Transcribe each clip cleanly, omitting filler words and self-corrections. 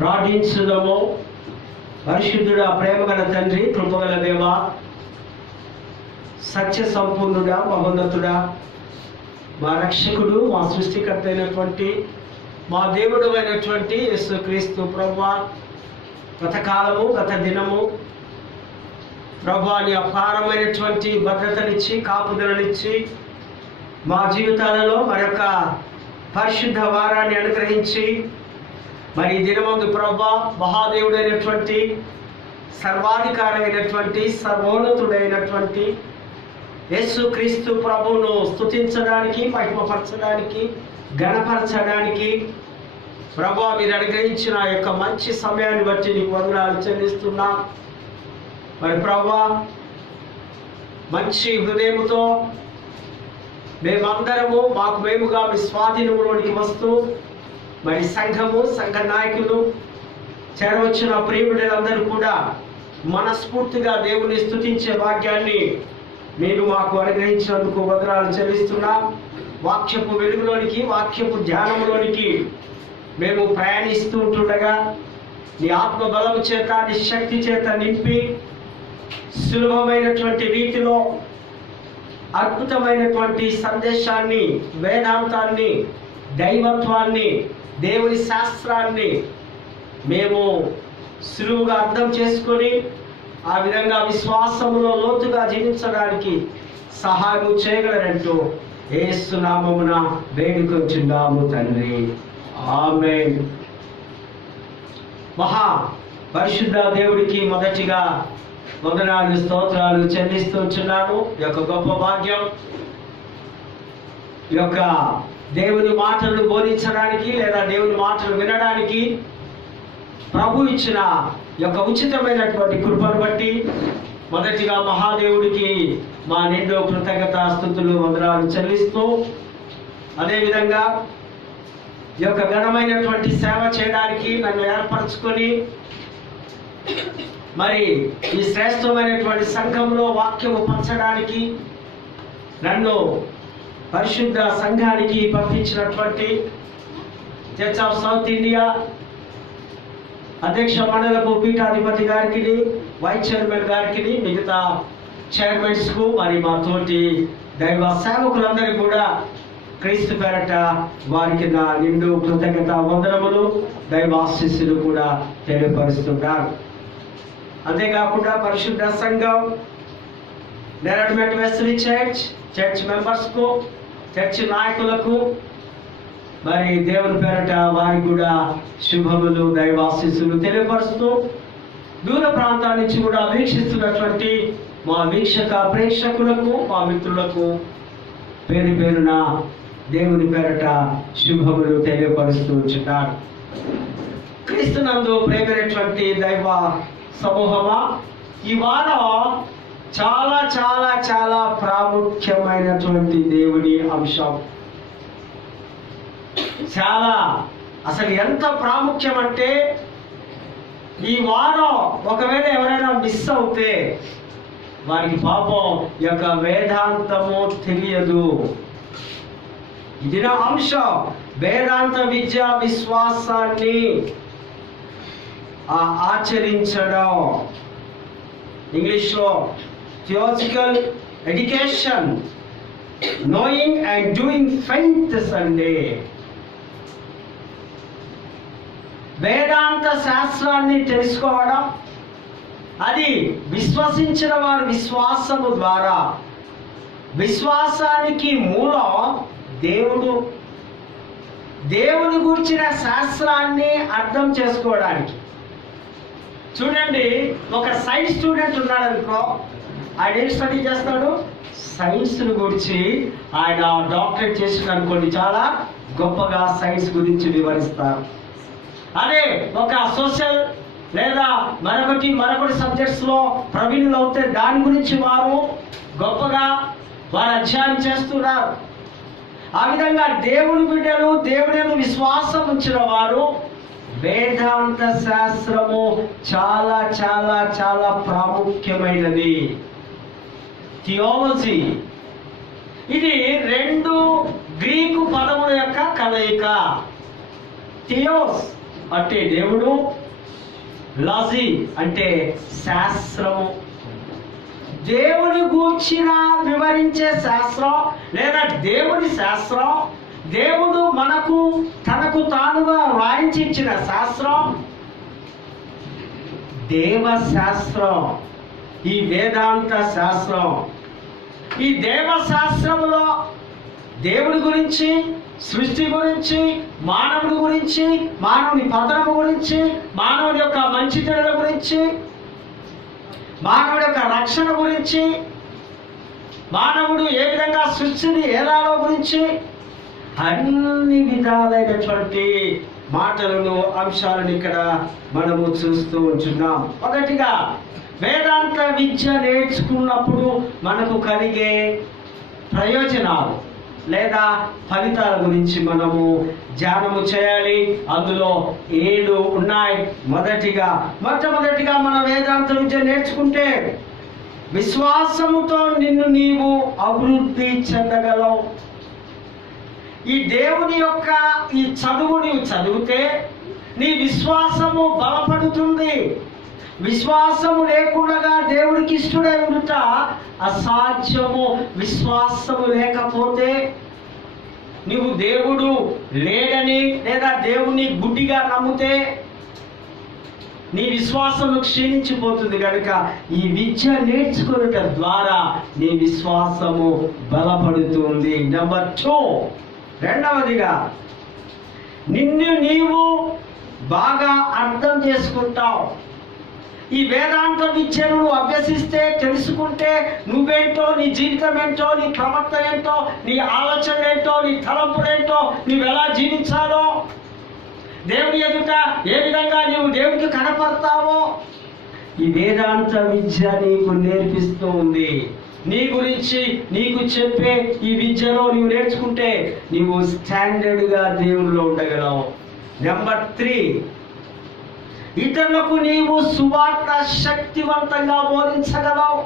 ప్రార్థించుదాము. పరిశుద్ధుడా, ప్రేమగల తండ్రి, కృపగల దేవ, సత్య సంపూర్ణుడా, మహోన్నతుడా, మా రక్షకుడు, మా సృష్టికర్త అయినటువంటి మా దేవుడు అయినటువంటి యేసుక్రీస్తు ప్రభువా, గత కాలము, గత దినము ప్రభువా, నీ అపారమైనటువంటి భద్రతనిచ్చి కాపుదలనిచ్చి మా జీవితాలలో మరొక పరిశుద్ధ వారాన్ని అనుగ్రహించి మరి దినమందు ప్రభువా, మహాదేవుడైనటువంటి సర్వాధికారి అయినటువంటి సర్వోన్నతుడైనటువంటి యేసుక్రీస్తు ప్రభువును స్తుతించడానికి, మహిమపరచడానికి, ఘనపరచడానికి ప్రభువా మీరు అనుగ్రహించిన యొక్క మంచి సమయాన్ని బట్టి నీకు వందనాలు చెల్లిస్తున్నాం. మరి ప్రభువా, మంచి హృదయముతో మేమందరము మాకు మేముగా మీ స్వాధీనంలోనికి వస్తూ మరి సంఘము, సంఘ నాయకులు, చేరవచ్చిన ప్రియములందరూ కూడా మనస్ఫూర్తిగా దేవుని స్తుతించే భాగ్యాన్ని మీరు మాకు అనుగ్రహించినందుకు వందనాలు చెల్లిస్తున్నాం. వాక్యపు వెలుగులోనికి, వాక్యపు ధ్యానంలోనికి మేము ప్రయాణిస్తూ ఉంటుండగా నీ ఆత్మ బలము చేత, నీ శక్తి చేత నింపి సులభమైనటువంటి రీతిలో అద్భుతమైనటువంటి సందేశాన్ని, వేదాంతాన్ని, దైవత్వాన్ని, దేవుని శాస్త్రాన్ని మేము సులువుగా అర్థం చేసుకొని ఆ విధంగా విశ్వాసములో లోతుగా జీవించడానికి సహాయం చేయగలరంటూ యేసు నామమున వేడుకొంచున్నాము తండ్రి, ఆమేన్. మహా పరిశుద్ధ దేవుడికి మొదటిగా వందనాలు, స్తోత్రాలు చెల్లిస్తున్నాను. ఈ యొక్క గొప్ప భాగ్యం, ఈ యొక్క దేవుని మాటలు బోధించడానికి లేదా దేవుని మాటలు వినడానికి ప్రభు ఇచ్చిన యొక్క ఉచితమైనటువంటి కృపను బట్టి మొదటిగా మహాదేవుడికి మా నిండు కృతజ్ఞతా స్తుతులు, వందనాలు చెల్లిస్తూ, అదేవిధంగా ఈ యొక్క ఘనమైనటువంటి సేవ చేయడానికి నన్ను ఏర్పరచుకొని మరి ఈ శ్రేష్టమైనటువంటి సంఘంలో వాక్యము పంచడానికి నన్ను పరిశుద్ధ సంఘానికి పంపించినటువంటి చర్చ్ ఆఫ్ సౌత్ ఇండియా అధ్యక్ష మండలపు పీఠాధిపతి గారికి, వైస్ చైర్మన్ గారికి, మిగతా చైర్మన్స్కు, మరి మా తోటి దైవ సేవకులందరికీ కూడా క్రీస్తు పేరట వారికి నా నిండు కృతజ్ఞత వందనములు, దైవ ఆశీస్సులు కూడా తెలియపరుస్తున్నారు. అంతేకాకుండా పరిశుద్ధ సంఘం, డెవలప్మెంట్ వెస్లీ చర్చ్ మెంబర్స్కు, చర్చ్ నాయకులకు మరి దేవుని పేరట వారికి కూడా శుభములు, దైవాశీస్సులు తెలియపరుస్తూ, దూర ప్రాంతాల నుంచి కూడా వీక్షిస్తున్నటువంటి మా వీక్షక ప్రేక్షకులకు, మా మిత్రులకు పేరు పేరున దేవుని పేరట శుభములు తెలియపరుస్తూ ఉంటున్నారు. క్రీస్తునందు ప్రేమైనటువంటి దైవ సమూహమా, ఈ వారం చాలా చాలా చాలా ప్రాముఖ్యమైనటువంటి దేవుని అంశం. చాలా, అసలు ఎంత ప్రాముఖ్యం అంటే ఈ వారం ఒకవేళ ఎవరైనా మిస్ అవుతే వారికి పాపం యొక్క వేదాంతము తెలియదు. ఇది నా అంశం. వేదాంత విద్య విశ్వాసాన్ని ఆచరించడం, ఇంగ్లీష్లో theological education, knowing and doing faith Sunday. వేదాంత శాస్త్రాన్ని తెలుసుకోవడం, అది విశ్వసించిన వారి విశ్వాసము ద్వారా, విశ్వాసానికి మూలం దేవుడు, దేవుని గురించిన శాస్త్రాన్ని అర్థం చేసుకోవడానికి. చూడండి, ఒక సైన్స్ స్టూడెంట్ ఉన్నాడు అనుకో, ఆయన ఏం స్టడీ చేస్తాడు? సైన్స్ను గురించి ఆయన డాక్టరేట్ చేసిన అనుకోండి, చాలా గొప్పగా సైన్స్ గురించి వివరిస్తారు. అదే ఒక సోషల్ లేదా మరొకటి సబ్జెక్ట్స్లో ప్రవీణులు అవుతే దాని గురించి వారు గొప్పగా వారు అధ్యయనం చేస్తున్నారు. ఆ విధంగా దేవుని బిడ్డలు, దేవుని విశ్వాసం ఉంచిన వారు వేదాంత శాస్త్రము చాలా చాలా చాలా ప్రాముఖ్యమైనది. థియాలజీ, ఇది రెండు గ్రీకు పదముల యొక్క కలయిక. థియోస్ అంటే దేవుడు, లాజీ అంటే శాస్త్రము. దేవుని గూర్చిన వివరించే శాస్త్రం లేదా దేవుని శాస్త్రం, దేవుడు మనకు తనకు తానుగా రాయించి ఇచ్చిన శాస్త్రం దేవశాస్త్రం. ఈ వేదాంత శాస్త్రం, ఈ దేవశాస్త్రంలో దేవుడి గురించి, సృష్టి గురించి, మానవుడి గురించి, మానవుని పతనము గురించి, మానవుడి యొక్క మంచి చెడుల గురించి, మానవుడి యొక్క రక్షణ గురించి, మానవుడు ఏ విధంగా సృష్టిని ఏలాలో గురించి అన్ని విధాలైనటువంటి మాటలను, అంశాలను ఇక్కడ మనము చూస్తూ ఉంటున్నాం. మొదటిగా వేదాంత విద్య నేర్చుకున్నప్పుడు మనకు కలిగే ప్రయోజనాలు లేదా ఫలితాల గురించి మనము ధ్యానము చేయాలి. అందులో 7 ఉన్నాయి. మొట్టమొదటిగా మన వేదాంత విద్య నేర్చుకుంటే విశ్వాసముతో నిన్ను నీవు అభివృద్ధి చెందగలవు. ఈ దేవుని యొక్క ఈ చదువు నీవు చదివితే నీ విశ్వాసము బలపడుతుంది. విశ్వాసము లేకుండా దేవుడికి ఇష్టడై ఉండుట అసాధ్యము. విశ్వాసము లేకపోతే నీవు దేవుడు లేడని లేదా దేవుని గుడ్డిగా నమ్మితే నీ విశ్వాసము క్షీణించిపోతుంది. కనుక ఈ విద్య నేర్చుకున్నట ద్వారా నీ విశ్వాసము బలపడుతుంది. నెంబర్ 2, రెండవదిగా నిన్ను నీవు బాగా అర్థం చేసుకుంటావు. ఈ వేదాంత విద్యను అభ్యసిస్తే, తెలుసుకుంటే నువ్వేంటో, నీ జీవితం ఏంటో, నీ ప్రవర్తన ఏంటో, నీ ఆలోచన ఏంటో, నీ తలంపులేంటో, నువ్వు ఎలా జీవించాలో, దేవుని ఎదుట ఏ విధంగా నీవు దేవుడికి కనపడతావో ఈ వేదాంత విద్య నీకు నేర్పిస్తూ ఉంది. నీ గురించి నీకు చెప్పే ఈ విద్యలో నీవు నేర్చుకుంటే నీవు స్టాండర్డ్గా దేవునిలో ఉండగలవు. నెంబర్ 3, ఇతరులకు నీవు సువార్త శక్తివంతంగా బోధించగలవు.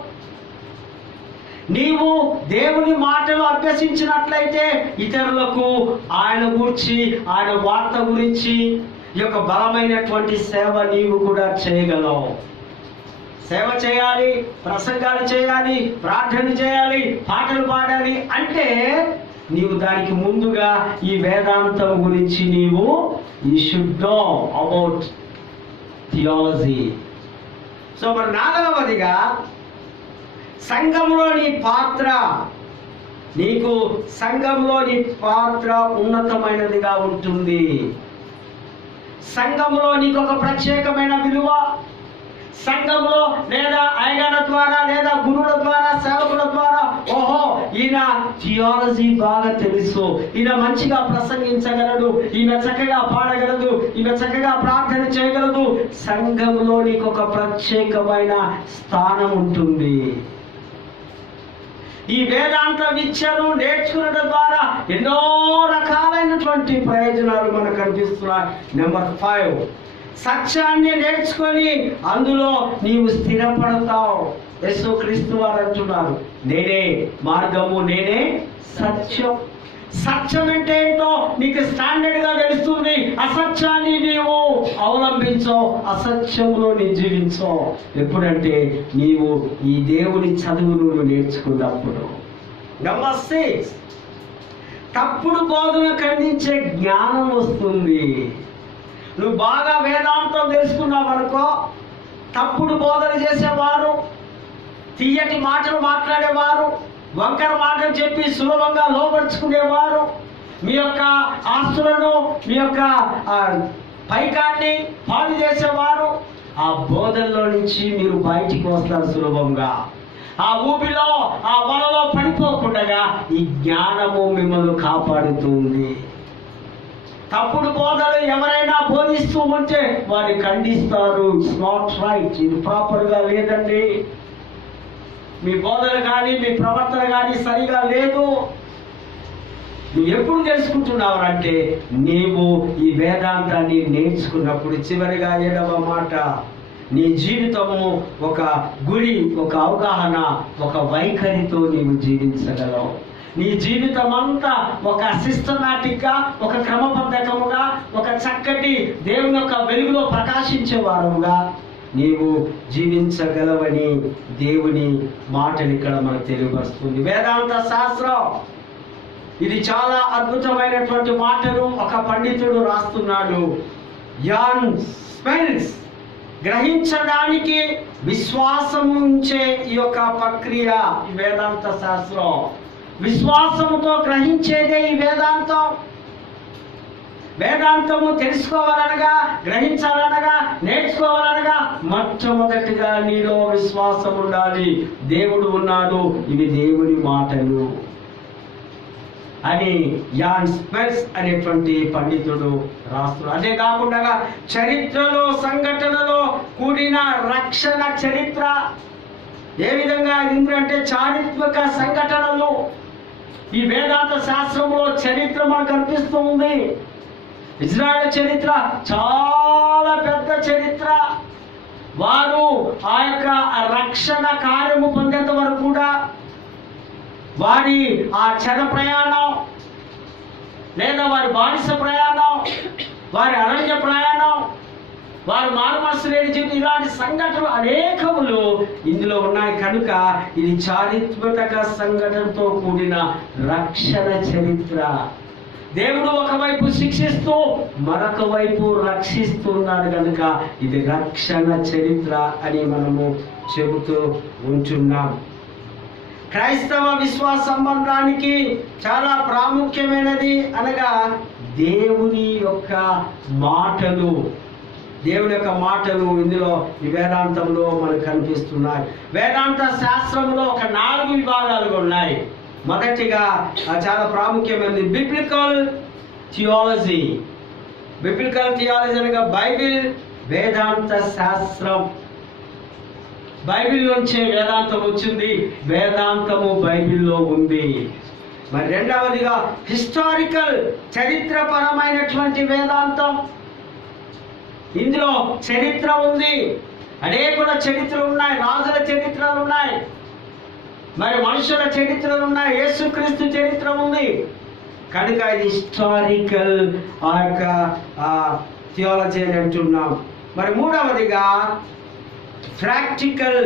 నీవు దేవుని మాటలు అభ్యసించినట్లయితే ఇతరులకు ఆయన గురించి, ఆయన వార్త గురించి ఈ యొక్క బలమైనటువంటి సేవ నీవు కూడా చేయగలవు. సేవ చేయాలి, ప్రసంగాలు చేయాలి, ప్రార్థన చేయాలి, పాటలు పాడాలి అంటే నీవు దానికి ముందుగా ఈ వేదాంతం గురించి నీవు you should know about theology. So మరి 4వదిగా సంఘంలో నీ పాత్ర. నీకు సంఘంలో నీ పాత్ర ఉన్నతమైనదిగా ఉంటుంది. సంఘంలో నీకు ఒక ప్రత్యేకమైన విలువ. సంఘంలో లేదా అయ్యగారుల ద్వారా లేదా గురువుల ద్వారా, సేవకుల ద్వారా, ఓహో ఈయన థియాలజీ బాగా తెలుసు, ఈయన మంచిగా ప్రసంగించగలడు, ఈయన చక్కగా పాడగలదు, ఈయన చక్కగా ప్రార్థన చేయగలదు. సంఘంలో నీకు ఒక ప్రత్యేకమైన స్థానం ఉంటుంది. ఈ వేదాంత విద్యను నేర్చుకునడం ద్వారా ఎన్నో రకాలైనటువంటి ప్రయోజనాలు మనకు కనిపిస్తున్నాయి. నెంబర్ 5, సత్యాన్ని నేర్చుకొని అందులో నీవు స్థిరపడతావు. యేసుక్రీస్తు వారు అంటున్నారు, నేనే మార్గము, నేనే సత్యం. సత్యం అంటే ఏంటో నీకు స్టాండర్డ్గా తెలుస్తుంది. అసత్యాన్ని నీవు అవలంబించో, అసత్యంలో నీ జీవించో. ఎప్పుడంటే నీవు ఈ దేవుని చదువును నేర్చుకున్నప్పుడు. నెంబర్ 6, తప్పుడు బోధన ఖండించే జ్ఞానం వస్తుంది. నువ్వు బాగా వేదాంతం తెలుసుకున్నావు అనుకో, తప్పుడు బోధన చేసేవారు, తీయటి మాటలు మాట్లాడేవారు, వంకర మాటలు చెప్పి సులభంగా లోపరుచుకునేవారు, మీ యొక్క ఆస్తులను, మీ యొక్క పైకాన్ని పాడు చేసేవారు, ఆ బోధనలో నుంచి మీరు బయటికి వస్తారు సులభంగా. ఆ ఊబిలో, ఆ వలలో పడిపోకుండా ఈ జ్ఞానము మిమ్మల్ని కాపాడుతుంది. తప్పుడు బోధలు ఎవరైనా బోధిస్తూ ఉంటే వారిని ఖండిస్తారు. ఇట్స్ నాట్ రైట్, ఇది ప్రాపర్గా లేదండి, మీ బోధన కానీ మీ ప్రవర్తన కానీ సరిగా లేదు. నువ్వు ఎప్పుడు తెలుసుకుంటున్నావు అంటే నీవు ఈ వేదాంతాన్ని నేర్చుకున్నప్పుడు. చివరిగా 7వ మాట, నీ జీవితము ఒక గురి, ఒక అవగాహన, ఒక వైఖరితో నీవు జీవించగలవు. నీ జీవితం అంతా ఒక సిస్టమాటిక్గా, ఒక క్రమబద్ధకముగా, ఒక చక్కటి దేవుని యొక్క వెలుగులో ప్రకాశించే వారముగా నీవు జీవించగలవని దేవుని మాటలు ఇక్కడ మనకు తెలియపరుస్తుంది. వేదాంత శాస్త్రం ఇది చాలా అద్భుతమైనటువంటి మాటలు ఒక పండితుడు రాస్తున్నాడు. యాన్ స్పెన్స్ గ్రహించడానికి విశ్వాసం ఉంచే ఈ యొక్క ప్రక్రియ ఈ వేదాంత శాస్త్రం. విశ్వాసముతో గ్రహించేదే ఈ వేదాంతం. వేదాంతము తెలుసుకోవాలనగా, గ్రహించాలనగా, నేర్చుకోవాలనగా మొట్టమొదటిగా నీలో విశ్వాసం ఉండాలి. దేవుడు ఉన్నాడు, ఇవి దేవుని మాటలు అని యాన్ స్పెన్స్ అనేటువంటి పండితుడు రాస్తున్నాడు. అదే కాకుండా చరిత్రలో, సంఘటనలో కూడిన రక్షణ చరిత్ర ఏ విధంగా అంటే చారిత్రక సంఘటనలు ఈ వేదాంత శాస్త్రంలో చరిత్ర మనకు కనిపిస్తూ ఉంది. ఇజ్రాయెల్ చరిత్ర చాలా పెద్ద చరిత్ర. వారు ఆ యొక్క రక్షణ కార్యము పొందేంత వరకు కూడా వారి ఆ చెర ప్రయాణం, లేదా వారి బానిస ప్రయాణం, వారి అరణ్య ప్రయాణం, వారు మానవలసి లేని జీవితం, ఇలాంటి సంఘటనలు అనేకములు ఇందులో ఉన్నాయి. కనుక ఇది చారిత్రక సంఘటనతో కూడిన రక్షణ చరిత్ర. దేవుడు ఒకవైపు శిక్షిస్తూ మరొక వైపు రక్షిస్తున్నాడు కనుక ఇది రక్షణ చరిత్ర అని మనము చెబుతూ ఉంటున్నాం. క్రైస్తవ విశ్వాస సంబంధానికి చాలా ప్రాముఖ్యమైనది అనగా దేవుని యొక్క మాటలు. దేవుని యొక్క మాటలు ఇందులో ఈ వేదాంతంలో మనకు కనిపిస్తున్నాయి. వేదాంత శాస్త్రంలో ఒక 4 విభాగాలుగా ఉన్నాయి. మొదటిగా చాలా ప్రాముఖ్యమైనది బిబ్లికల్ థియాలజీ. బిబ్లికల్ థియాలజీ అనగా బైబిల్ వేదాంత శాస్త్రం. బైబిల్ నుంచే వేదాంతం వచ్చింది, వేదాంతము బైబిల్లో ఉంది. మరి రెండవదిగా హిస్టారికల్ చరిత్రపరమైనటువంటి వేదాంతం. ఇందులో చరిత్ర ఉంది, అనేక చరిత్రలు ఉన్నాయి, రాజుల చరిత్రలు ఉన్నాయి, మరి మనుషుల చరిత్రలు ఉన్నాయి, యేసుక్రీస్తు చరిత్ర ఉంది. కనుక ఇది హిస్టారికల్ ఆ యొక్క థియాలజీ అని అంటున్నాం. మరి మూడవదిగా ప్రాక్టికల్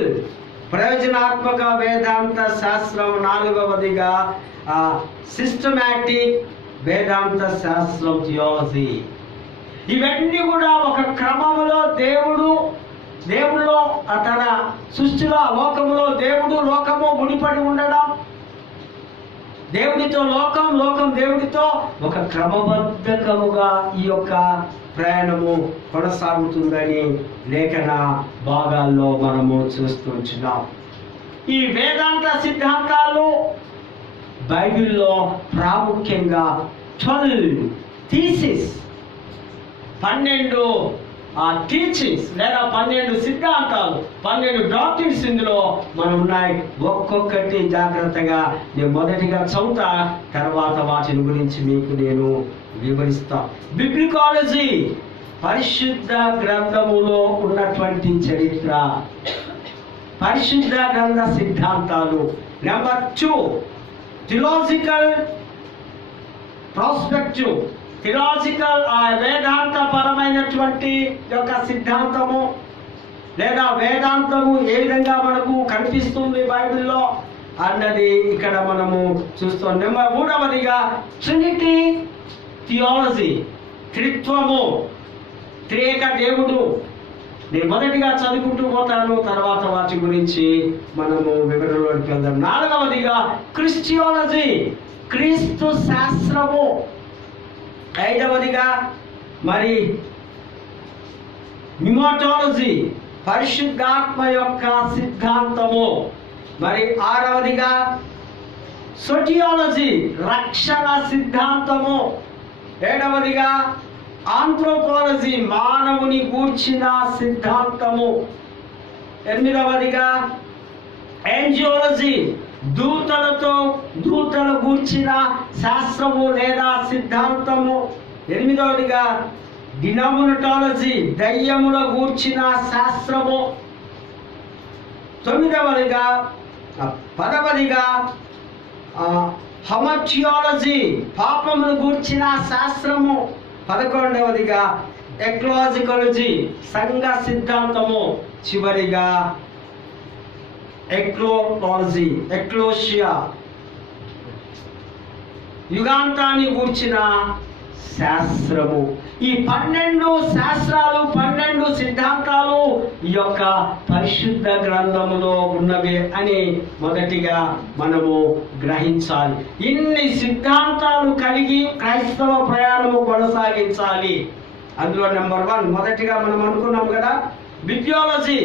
ప్రయోజనాత్మక వేదాంత శాస్త్రం. నాలుగవదిగా సిస్టమాటిక్ వేదాంత శాస్త్రం థియాలజీ. ఇవన్నీ కూడా ఒక క్రమంలో దేవుడిలో తన సృష్టిలో లోకములో దేవుడు లోకము ముడిపడి ఉండడం, దేవుడితో లోకం, లోకం దేవుడితో ఒక క్రమబద్ధకముగా ఈ యొక్క ప్రయాణము కొనసాగుతుందని లేఖన భాగాల్లో మనము చూస్తున్నాం. ఈ వేదాంత సిద్ధాంతాలు బైబిల్లో ప్రాముఖ్యంగా 12 థీసిస్, 12 టీచింగ్స్ లేదా 12 సిద్ధాంతాలు, 12 డాక్ట్రిన్స్ ఇందులో మనం ఉన్నాయి. ఒక్కొక్కటి జాగ్రత్తగా నేను మొదటిగా చదువుతా, తర్వాత వాటిని గురించి మీకు నేను వివరిస్తా. బిబ్లికాలజీ పరిశుద్ధ గ్రంథములో ఉన్నటువంటి చరిత్ర, పరిశుద్ధ గ్రంథ సిద్ధాంతాలు. Number 2 theological prospective. థియలాజికల్ వేదాంత పరమైనటువంటి యొక్క సిద్ధాంతము లేదా వేదాంతము ఏ విధంగా మనకు కనిపిస్తుంది బైబిల్లో అన్నది ఇక్కడ మనము చూస్తాం. నెంబర్ 3వదిగా ట్రినిటీ థియాలజీ, త్రిత్వము, త్రియేక దేవుడు. నేను మొదటిగా చదువుకుంటూ పోతాను, తర్వాత వాటి గురించి మనము వివరణలోకి వెళ్దాం. 4వదిగా క్రిస్టియాలజీ, క్రీస్తు శాస్త్రము. 5వదిగా మరి న్యూమాటాలజీ, పరిశుద్ధాత్మ యొక్క సిద్ధాంతము. మరి 6వదిగా సోటియాలజీ, రక్షణ సిద్ధాంతము. 7వదిగా ఆంథ్రోపాలజీ, మానవుని గూర్చిన సిద్ధాంతము. 8వదిగా ఏంజియాలజీ, దూతల గూర్చిన శాస్త్రము లేదా సిద్ధాంతము. 8వదిగా డినామినేటాలజీ, దయ్యముల గూర్చిన శాస్త్రము. 9వదిగా 10వదిగా హమటియాలజీ, పాపమును గూర్చిన శాస్త్రము. 11వదిగా ఎక్లాజికాలజీ, సంఘ సిద్ధాంతము. చివరిగా ఎక్లోలాజీ, ఎక్లోషియా, యుగాంతాన్ని గూర్చిన శాస్త్రము. ఈ 12 శాస్త్రాలు, 12 సిద్ధాంతాలు ఈ యొక్క పరిశుద్ధ గ్రంథములో ఉన్నవే అని మొదటిగా మనము గ్రహించాలి. ఇన్ని సిద్ధాంతాలు కలిగి క్రైస్తవ ప్రయాణము కొనసాగించాలి. అందులో నెంబర్ 1 మొదటిగా మనం అనుకున్నాం కదా, బిబ్లియాలజీ,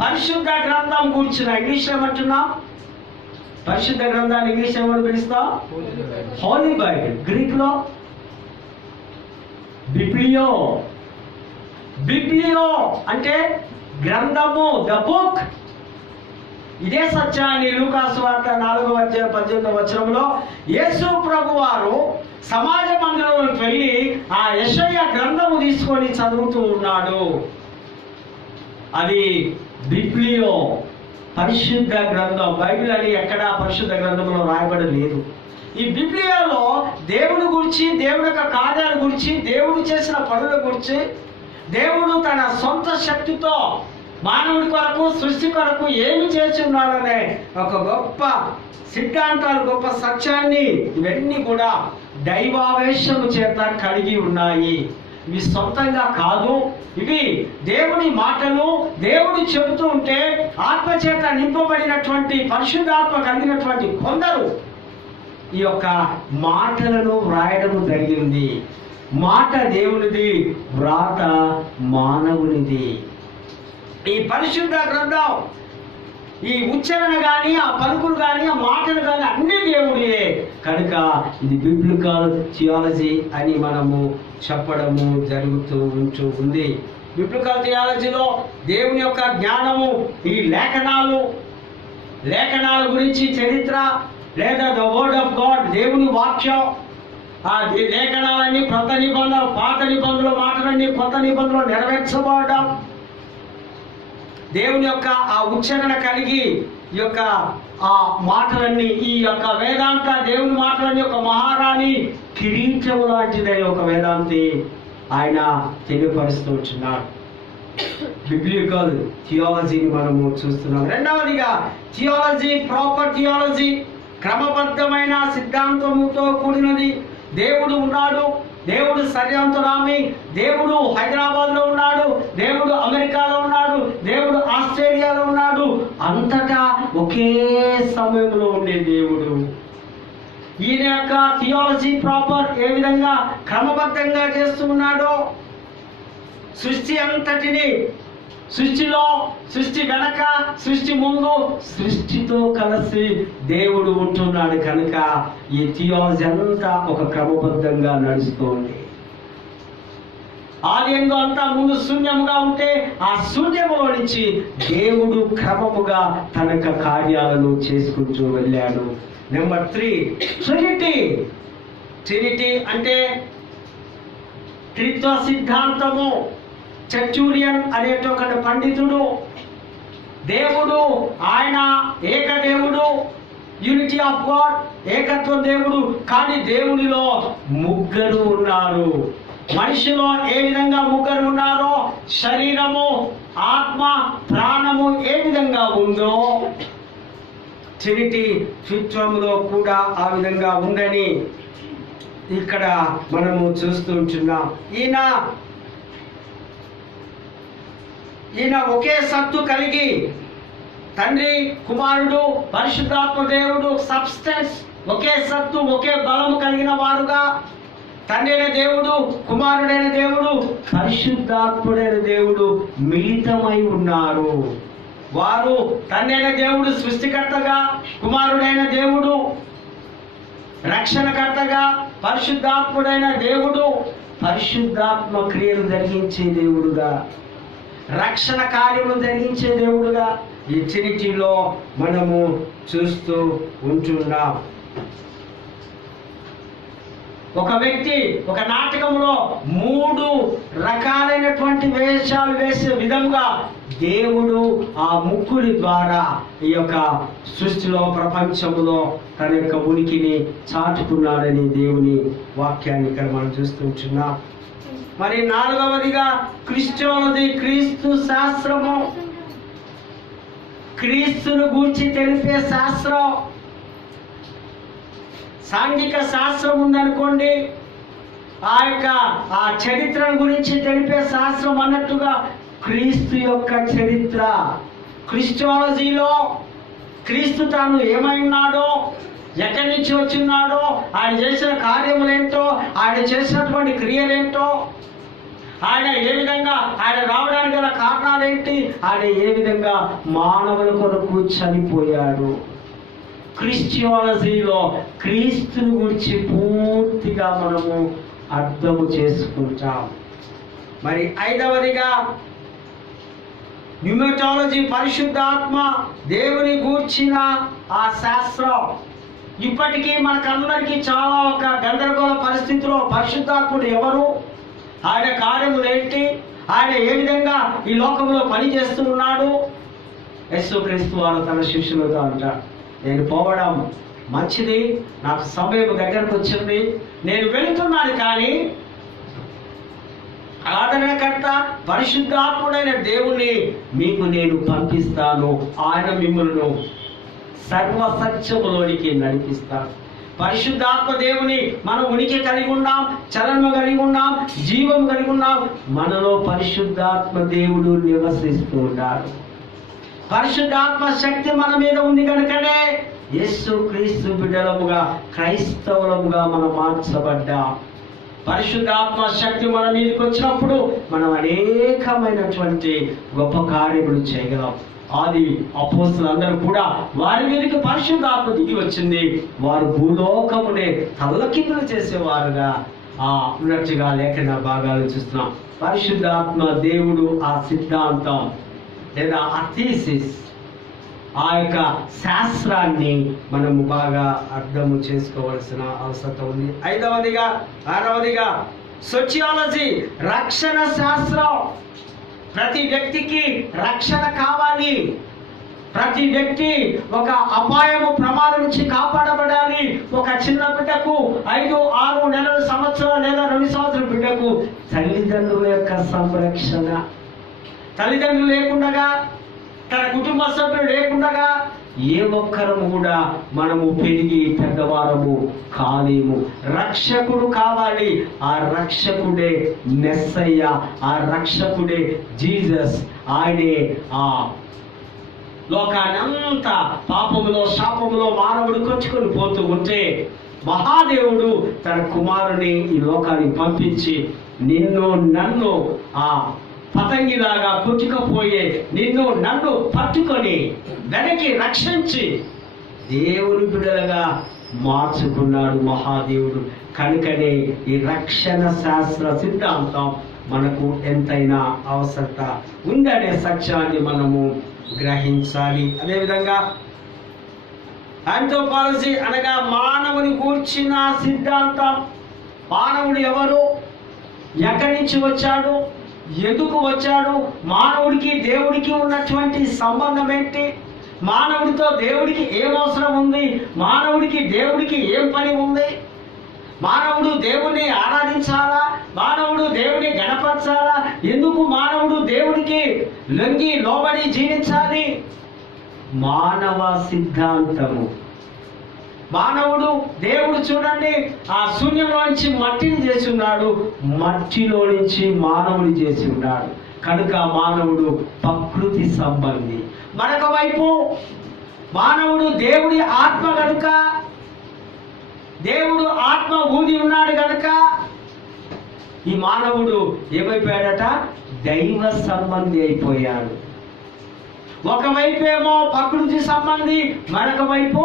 పరిశుద్ధ గ్రంథం కూర్చున్న. ఇంగ్లీష్ ఏమంటున్నాం? పరిశుద్ధ గ్రంథాన్ని ఇంగ్లీష్ ఏమని పిలుస్తాం? హోలీ బైబిల్. గ్రీక్ లో బిబ్లియో. బిబ్లియో అంటే గ్రంథము, ద బుక్. ఇదే సత్యాన్ని లూకాసు వార్త 4:18 యేసు ప్రభు వారు సమాజ మందిరంలోకి వెళ్ళి ఆ యెషయా గ్రంథము తీసుకొని చదువుతూ ఉన్నాడు. అది బిబ్లియో, పరిశుద్ధ గ్రంథం. బైబిల్ అని ఎక్కడా పరిశుద్ధ గ్రంథంలో రాయబడి లేదు. ఈ బిబ్లియాలో దేవుడి గురించి, దేవుడి యొక్క కార్యాల గురించి, దేవుడు చేసిన పనుల గురించి, దేవుడు తన సొంత శక్తితో మానవుడి కొరకు, సృష్టి కొరకు ఏమి చేసి ఉన్నాడనే ఒక గొప్ప సిద్ధాంతాలు, గొప్ప సత్యాన్ని ఇవన్నీ కూడా దైవావేశము చేత కలిగి ఉన్నాయి. ఇవి సొంతంగా కాదు, ఇవి దేవుని మాటలు. దేవుడు చెబుతూ ఉంటే ఆత్మచేత నింపబడినటువంటి, పరిశుద్ధాత్మ కలిగినటువంటి కొందరు ఈ యొక్క మాటలను వ్రాయడం జరిగింది. మాట దేవునిది, వ్రాత మానవునిది. ఈ పరిశుద్ధ గ్రంథం, ఈ ఉచ్చారణ కానీ, ఆ పలుకులు కానీ, ఆ మాటలు కానీ అన్ని దేవుడియే కనుక ఇది బిబ్లికల్ థియాలజీ అని మనము చెప్పడము జరుగుతూ ఉంది. బిబ్లికల్ థియాలజీలో దేవుని యొక్క జ్ఞానము, ఈ లేఖనాల గురించి చరిత్ర, లేదా ద వర్డ్ ఆఫ్ గాడ్, దేవుని వాక్యం. ఆ లేఖనాలన్నీ కొత్త నిబంధన, పాత నిబంధనల మాటలన్నీ కొత్త నిబంధనలు నెరవేర్చబడడం, దేవుని యొక్క ఆ ఉచ్చారణ కలిగి ఈ యొక్క ఆ మాటలన్నీ, ఈ యొక్క వేదాంత దేవుని మాటలన్నీ ఒక మహారాణి కిరీటము లాంటిదని ఒక వేదాంతి ఆయన తెలియపరుస్తూ ఉంటున్నాడు. బిబ్లికల్ థియాలజీని మనము చూస్తున్నాం. రెండవదిగా థియాలజీ, ప్రాపర్ థియాలజీ, క్రమబద్ధమైన సిద్ధాంతముతో కూడినది. దేవుడు ఉన్నాడు, దేవుడు సర్యాంతరామి, దేవుడు హైదరాబాద్లో ఉన్నాడు, దేవుడు అమెరికాలో ఉన్నాడు, దేవుడు ఆస్ట్రేలియాలో ఉన్నాడు. అంతటా ఒకే సమయంలో ఉండే దేవుడు. ఈయన యొక్క థియాలజీ ప్రాపర్ ఏ విధంగా క్రమబద్ధంగా చేస్తున్నాడో, సృష్టి అంతటిని, సృష్టిలో, సృష్టి వెనక, సృష్టి ముందు, సృష్టితో కలిసి దేవుడు ఉంటున్నాడు కనుక ఈ థియాలజీ అంతా ఒక క్రమబద్ధంగా నడుస్తుంది. ఆదియంలో అంతా ముందు శూన్యముగా ఉంటే ఆ శూన్యములో నుంచి దేవుడు క్రమముగా తన యొక్క కార్యాలను చేసుకుంటూ వెళ్ళాడు. Number 3 Trinity. ట్రినిటీ అంటే త్రిత్వ సిద్ధాంతము. టెర్టులియన్ అనేటొక పండితుడు, దేవుడు ఆయన ఏకదేవుడు, యూనిటీ ఆఫ్ గాడ్, ఏకత్వ దేవుడు. కానీ దేవునిలో ముగ్గురు ఉన్నారు. మనిషిలో ఏ విధంగా ముగ్గురు ఉన్నారో, శరీరము, ఆత్మ, ప్రాణము ఏ విధంగా ఉందో ట్రినిటీ త్రిత్వంలో కూడా ఆ విధంగా ఉందని ఇక్కడ మనము చూస్తూ ఉంటున్నాం. ఈయన ఒకే సత్తు కలిగి, తండ్రి, కుమారుడు, పరిశుద్ధాత్మ దేవుడు, సబ్స్టెన్స్, ఒకే సత్తు, ఒకే బలము కలిగిన వారుగా తండ్రి అయిన దేవుడు, కుమారుడైన దేవుడు, పరిశుద్ధాత్ముడైన దేవుడు మిళితమై ఉన్నారు. వారు తండ్రి అయిన దేవుడు సృష్టికర్తగా, కుమారుడైన దేవుడు రక్షణకర్తగా, పరిశుద్ధాత్ముడైన దేవుడు పరిశుద్ధాత్మ క్రియలు జరిగించే దేవుడుగా, రక్షణ కార్యములు జరిగించే దేవుడుగా ఈ ట్రినిటీలో మనము చూస్తూ ఉంటున్నాం. ఒక వ్యక్తి ఒక నాటకంలో 3 రకాలైనటువంటి వేషాలు వేసే విధంగా దేవుడు ఆ ముక్కుడి ద్వారా ఈ యొక్క సృష్టిలో, ప్రపంచంలో తన యొక్క ఉనికిని చాటుకున్నాడని దేవుని వాక్యాన్ని ఇక్కడ మనం చూస్తుంటున్నాం. మరి 4వదిగా క్రిస్టియానిటీ, క్రీస్తు శాస్త్రము. క్రీస్తును గూర్చి తెలిపే శాస్త్రం. సాంఘిక శాస్త్రం ఉందనుకోండి, ఆ చరిత్రను గురించి తెలిపే శాస్త్రం అన్నట్టుగా క్రీస్తు యొక్క చరిత్ర. క్రిస్టియాలజీలో క్రీస్తు తాను ఏమై ఉన్నాడో, ఎక్కడి నుంచి వచ్చిన్నాడో, ఆయన చేసిన కార్యములేంటో, ఆయన చేసినటువంటి క్రియలేంటో, ఆయన ఏ విధంగా ఆయన రావడానికి గల కారణాలేంటి, ఆయన ఏ విధంగా మానవుల కొరకు చనిపోయాడు. క్రిస్టియాలజీలో క్రీస్తుని గురించి పూర్తిగా మనము అర్థము చేసుకుంటాం. మరి 5వదిగా న్యూమటాలజీ, పరిశుద్ధాత్మ దేవుని గూర్చిన ఆ శాస్త్రం. ఇప్పటికీ మనకందరికీ చాలా ఒక గందరగోళ పరిస్థితిలో పరిశుద్ధాత్ముడు ఎవరు, ఆయన కార్యములు ఏంటి, ఆయన ఏ విధంగా ఈ లోకంలో పనిచేస్తూ ఉన్నాడు. యేసుక్రీస్తు వారు తన శిష్యులతో అంటారు, నేను పోవడం మంచిది, నాకు సమయం దగ్గరకు వచ్చింది, నేను వెళుతున్నాను, కానీ ఆదరణకర్త పరిశుద్ధాత్ముడైన దేవుని మీకు నేను పంపిస్తాను. ఆయన మిమ్మల్ని సర్వసత్యములోనికి నడిపిస్తాను. పరిశుద్ధాత్మ దేవుని మనం ఉనికి కలిగి ఉన్నాం, చలనము కలిగి ఉన్నాం, జీవం కలిగి ఉన్నాం. మనలో పరిశుద్ధాత్మ దేవుడు నివసిస్తూ ఉన్నాడు. పరిశుద్ధాత్మ శక్తి మన మీద ఉంది కనుకనే యేసుక్రీస్తు బిడ్డలముగా, క్రైస్తవులముగా మనం మార్చబడ్డాం. పరిశుద్ధాత్మ శక్తి మన మీదకి వచ్చినప్పుడు మనం అనేకమైనటువంటి గొప్ప కార్యములు చేయగలం. ఆది అపోస్తలులందరూ కూడా వారి మీదకి పరిశుద్ధాత్మ దిగి వచ్చింది. వారు భూలోకమునే తల్లకిందులు చేసేవారుగా ఉన్నట్టుగా లేఖన భాగాలు చూస్తున్నాం. పరిశుద్ధాత్మ దేవుడు ఆ సిద్ధాంతం లేదా ఆ థీసిస్, ఆ యొక్క శాస్త్రాన్ని మనము బాగా అర్థము చేసుకోవాల్సిన అవసరం ఉంది. 6వదిగా సోషియాలజీ, రక్షణ శాస్త్రం. ప్రతి వ్యక్తికి రక్షణ కావాలి. ప్రతి వ్యక్తి ఒక అపాయము, ప్రమాదం నుంచి కాపాడబడాలి. ఒక చిన్న బిడ్డకు 5, 6 నెలల, సంవత్సరం లేదా 2 సంవత్సరాల బిడ్డకు తల్లిదండ్రుల యొక్క సంరక్షణ. తల్లిదండ్రులు లేకుండా, తన కుటుంబ సభ్యులు లేకుండా ఏ ఒక్కరము కూడా మనము పెరిగి పెద్దవారము కాలేము. రక్షకుడు కావాలి. ఆ రక్షకుడే మెస్సయ్య, ఆ రక్షకుడే జీసస్. ఆయనే ఆ లోకాన్ని అంతా పాపములో, శాపములో మానవుడు కొచ్చుకొని పోతూ ఉంటే మహాదేవుడు తన కుమారుని ఈ లోకానికి పంపించి నిన్ను నన్ను ఆ పతంగిలాగా కొట్టుకుపోయే నిన్ను నన్ను పట్టుకొని వెనక్కి రక్షించి దేవుని బిడ్డలుగా మార్చుకున్నాడు మహాదేవుడు. కనుకనే ఈ రక్షణ శాస్త్ర సిద్ధాంతం మనకు ఎంతైనా అవసరత ఉందనే సత్యాన్ని మనము గ్రహించాలి. అదేవిధంగా ఆంథ్రోపాలజీ అనగా మానవుని గూర్చిన సిద్ధాంతం. మానవుడు ఎవరు, ఎక్కడి నుంచి వచ్చాడు, ఎందుకు వచ్చాడు, మానవుడికి దేవుడికి ఉన్నటువంటి సంబంధం ఏంటి, మానవుడితో దేవుడికి ఏం అవసరం ఉంది, మానవుడికి దేవుడికి ఏం పని ఉంది, మానవుడు దేవుణ్ణి ఆరాధించాలా, మానవుడు దేవుని గణపరచాలా, ఎందుకు మానవుడు దేవుడికి లొంగి లోబడి జీవించాలి. మానవ సిద్ధాంతము. మానవుడు, దేవుడు చూడండి ఆ శూన్యంలో నుంచి మట్టిని చేసి ఉన్నాడు, మట్టిలో నుంచి మానవుని చేసి ఉన్నాడు. కనుక మానవుడు ప్రకృతి సంబంధి. మరొక వైపు మానవుడు దేవుడి ఆత్మ కనుక, దేవుడు ఆత్మ ఊది ఉన్నాడు కనుక ఈ మానవుడు ఏమైపోయాడట, దైవ సంబంధి అయిపోయాడు. ఒకవైపేమో ప్రకృతి సంబంధి, మరొక వైపు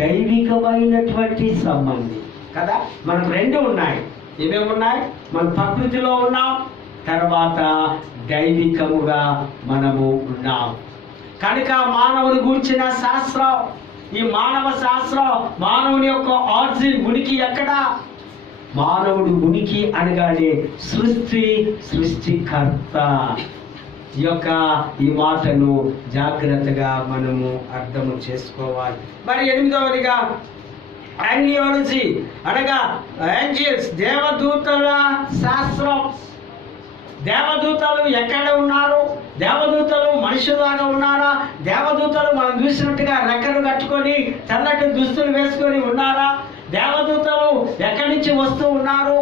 దైవికమైనటువంటి సంబంధి కదా. మనకు రెండు ఉన్నాయి. ఏమేమి ఉన్నాయి? మన ప్రకృతిలో ఉన్నాం, తర్వాత దైవికముగా మనము ఉన్నాం. కనుక మానవుని గూర్చిన శాస్త్రం, ఈ మానవ శాస్త్రం, మానవుని యొక్క ఆరిజిన్, ఉనికి ఎక్కడ, మానవుడు ఉనికి అనగానే సృష్టికర్త ఈ మాటను జాగ్రత్తగా మనము అర్థము చేసుకోవాలి. మరి 8వదిగా యాంజియాలజీ అనగా ఏంజల్స్, దేవదూతల శాస్త్రం. దేవదూతలు ఎక్కడ ఉన్నారు? దేవదూతలు మనుషులాగా ఉన్నారా? దేవదూతలు మనం చూసినట్టుగా రెక్కలు కట్టుకొని తెల్లటి దుస్తులు వేసుకొని ఉన్నారా? దేవదూతలు ఎక్కడి నుంచి వస్తూ ఉన్నారు?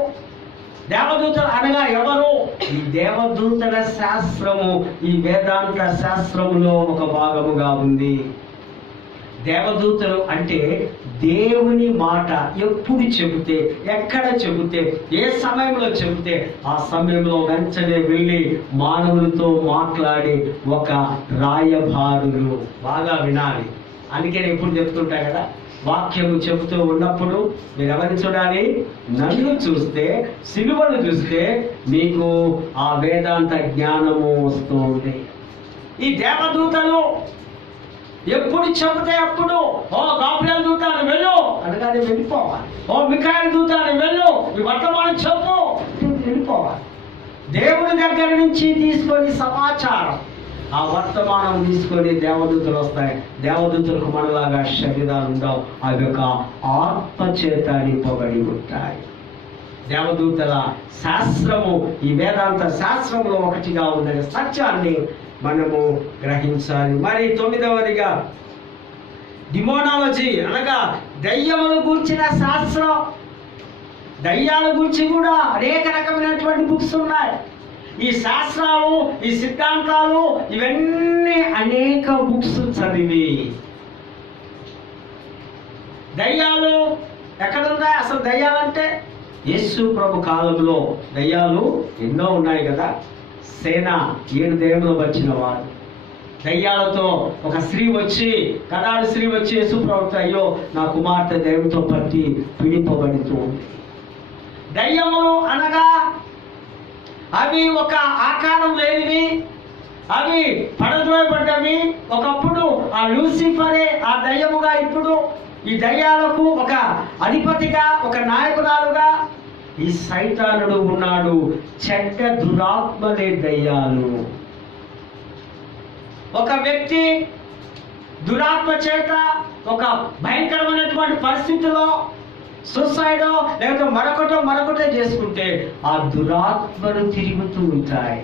దేవదూతలు అనగా ఎవరు? ఈ దేవదూతల శాస్త్రము ఈ వేదాంత శాస్త్రములో ఒక భాగముగా ఉంది. దేవదూతలు అంటే దేవుని మాట ఎప్పుడు చెబితే, ఎక్కడ చెబితే, ఏ సమయంలో చెబితే ఆ సమయంలో వెంటనే వెళ్ళి మానవులతో మాట్లాడి ఒక రాయబారులు. బాగా వినాలి. అందుకే నేను ఎప్పుడు చెప్తుంటా కదా, వాక్యము చెబుతూ ఉన్నప్పుడు మీరు ఎవరిని చూడాలి? నన్ను చూస్తే, సిలువను చూస్తే మీకు ఆ వేదాంత జ్ఞానము వస్తూ ఉంది. ఈ దేవదూతలు ఎప్పుడు చెబితే అప్పుడు, ఓ గాబ్రియల్ దూతాను వెళ్ళు అనగానే వెళ్ళిపోవాలి. ఓ మిఖాయేలు దూతాను వెళ్ళు, ఈ వర్తమానం చెప్పు, వెళ్ళిపోవాలి. దేవుని దగ్గర నుంచి తీసుకొని సమాచారం, ఆ వర్తమానం తీసుకొని దేవదూతలు వస్తాయి. దేవదూతలకు మనలాగా శరీరాలు ఉండవు, అవి ఒక ఆత్మ చేత నింపబడి ఉంటాయి. దేవదూతల శాస్త్రము ఈ వేదాంత శాస్త్రంలో ఒకటిగా ఉన్న సత్యాన్ని మనము గ్రహించాలి. మరి 9వదిగా డిమోనాలజీ అనగా దయ్యములు గూర్చిన శాస్త్రం. దయ్యాల గురించి కూడా అనేక రకమైనటువంటి బుక్స్ ఉన్నాయి. ఈ శాస్త్రాలు, ఈ సిద్ధాంతాలు, ఇవన్నీ అనేక బుక్స్ చదివి దయ్యాలు ఎక్కడున్నాయి? అసలు దయ్యాలంటే యేసు ప్రభు కాలంలో దయ్యాలు ఎన్నో ఉన్నాయి కదా. సేన 7 దేవుళ్ళు వచ్చిన వారు. దయ్యాలతో ఒక స్త్రీ వచ్చి, కనాడు స్త్రీ వచ్చి యేసు ప్రభుతో, అయ్యో నా కుమార్తె దేవునితో పట్టి పీడింపబడుతూ ఉంది. దయ్యములు అనగా అవి ఒక ఆకారం లేనివి, అవి పడద్రోయబడ్డవి. ఒకప్పుడు ఆ లూసిఫరే ఆ దయ్యముగా, ఇప్పుడు ఈ దయ్యాలకు ఒక అధిపతిగా, ఒక నాయకురాలుగా ఈ సైతానుడు ఉన్నాడు. చెడ్డ దురాత్మలే దయ్యాలు. ఒక వ్యక్తి దురాత్మ చేత ఒక భయంకరమైనటువంటి పరిస్థితిలో సూసైడో లేకపోతే మరొకటో చేసుకుంటే ఆ దురాత్మలు తిరుగుతూ ఉంటాయి.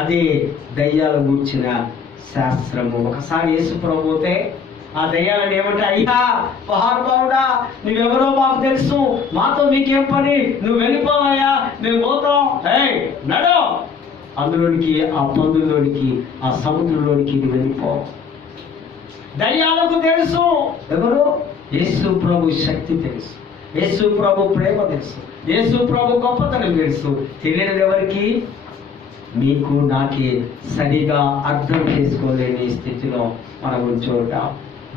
అదే దయ్యాల గురించిన శాస్త్రము. ఒకసారి యేసు ప్రభు పోతే ఆ దయ్యాలను ఏమంటే, అయ్యా మహానుభావుడా, నువ్వెవరో మాకు తెలుసు, మాతో నీకేం పని, నువ్వు వెళ్ళిపోవయ్యా, మేము పోతాం, నడు అందులోనికి, ఆ పందుల్లోనికి, ఆ సముద్రంలోనికి నువ్వు వెళ్ళిపో. దయ్యాలకు తెలుసు ఎవరు? యేసు ప్రభు శక్తి తెలుసు, యేసు ప్రభు ప్రేమ తెలుసు, యేసు ప్రభు గొప్పతనం తెలుసు. తెలియదు ఎవరికి? మీకు నాకే సరిగా అర్థం చేసుకోలేని స్థితిలో మనం చూద్దాం.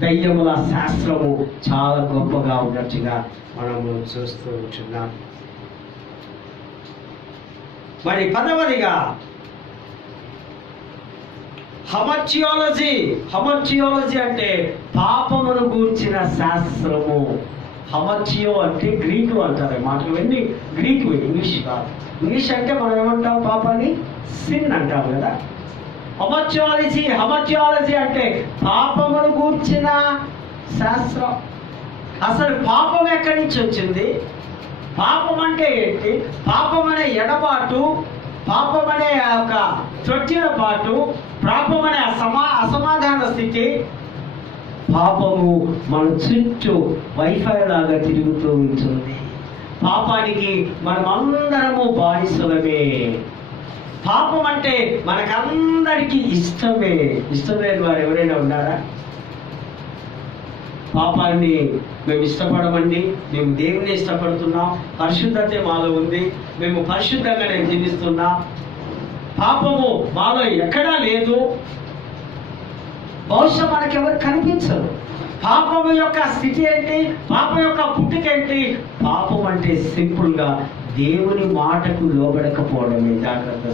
దయ్యముల శాస్త్రము చాలా గొప్పగా ఉన్నట్టుగా మనము చూస్తూ ఉంటున్నాం. మరి 10వదిగా హమర్చియాలజీ. హమర్చియాలజీ అంటే పాపమును గూర్చిన శాస్త్రము. హమర్చియో అంటే గ్రీకు అంటారు. మాటలు అన్నీ గ్రీకు, ఇంగ్లీష్ కాదు. ఇంగ్లీష్ అంటే మనం ఏమంటాం? పాపాన్ని సిన్ అంటాం కదా. హమర్చియాలజీ అంటే పాపమును గూర్చిన శాస్త్రం. అసలు పాపం ఎక్కడి నుంచి వచ్చింది? పాపం అంటే ఏంటి? పాపం అనే ఎడబాటు, పాపం అనే ఒక తొట్టిలబాటు, పాపం అనే అసమాధాన స్థితి. పాపము మన చుట్టూ వైఫై లాగా తిరుగుతూ ఉంటుంది. పాపానికి మనమందరము బానిసలమే. పాపం అంటే మనకందరికీ ఇష్టమే. ఇష్టం లేని వారు ఎవరైనా ఉన్నారా? పాపాన్ని మేము ఇష్టపడమండి, మేము దేవుని ఇష్టపడుతున్నాం, పరిశుద్ధతే మాలో ఉంది, మేము పరిశుద్ధంగానే జీవిస్తున్నాం, పాపము మాలో ఎక్కడా లేదు. బహుశా మనకెవరు కనిపించదు. పాపము యొక్క స్థితి ఏంటి? పాపం యొక్క పుట్టుకేంటి? పాపం అంటే సింపుల్గా దేవుని మాటకు లోబడకపోవడమే. జాగ్రత్త.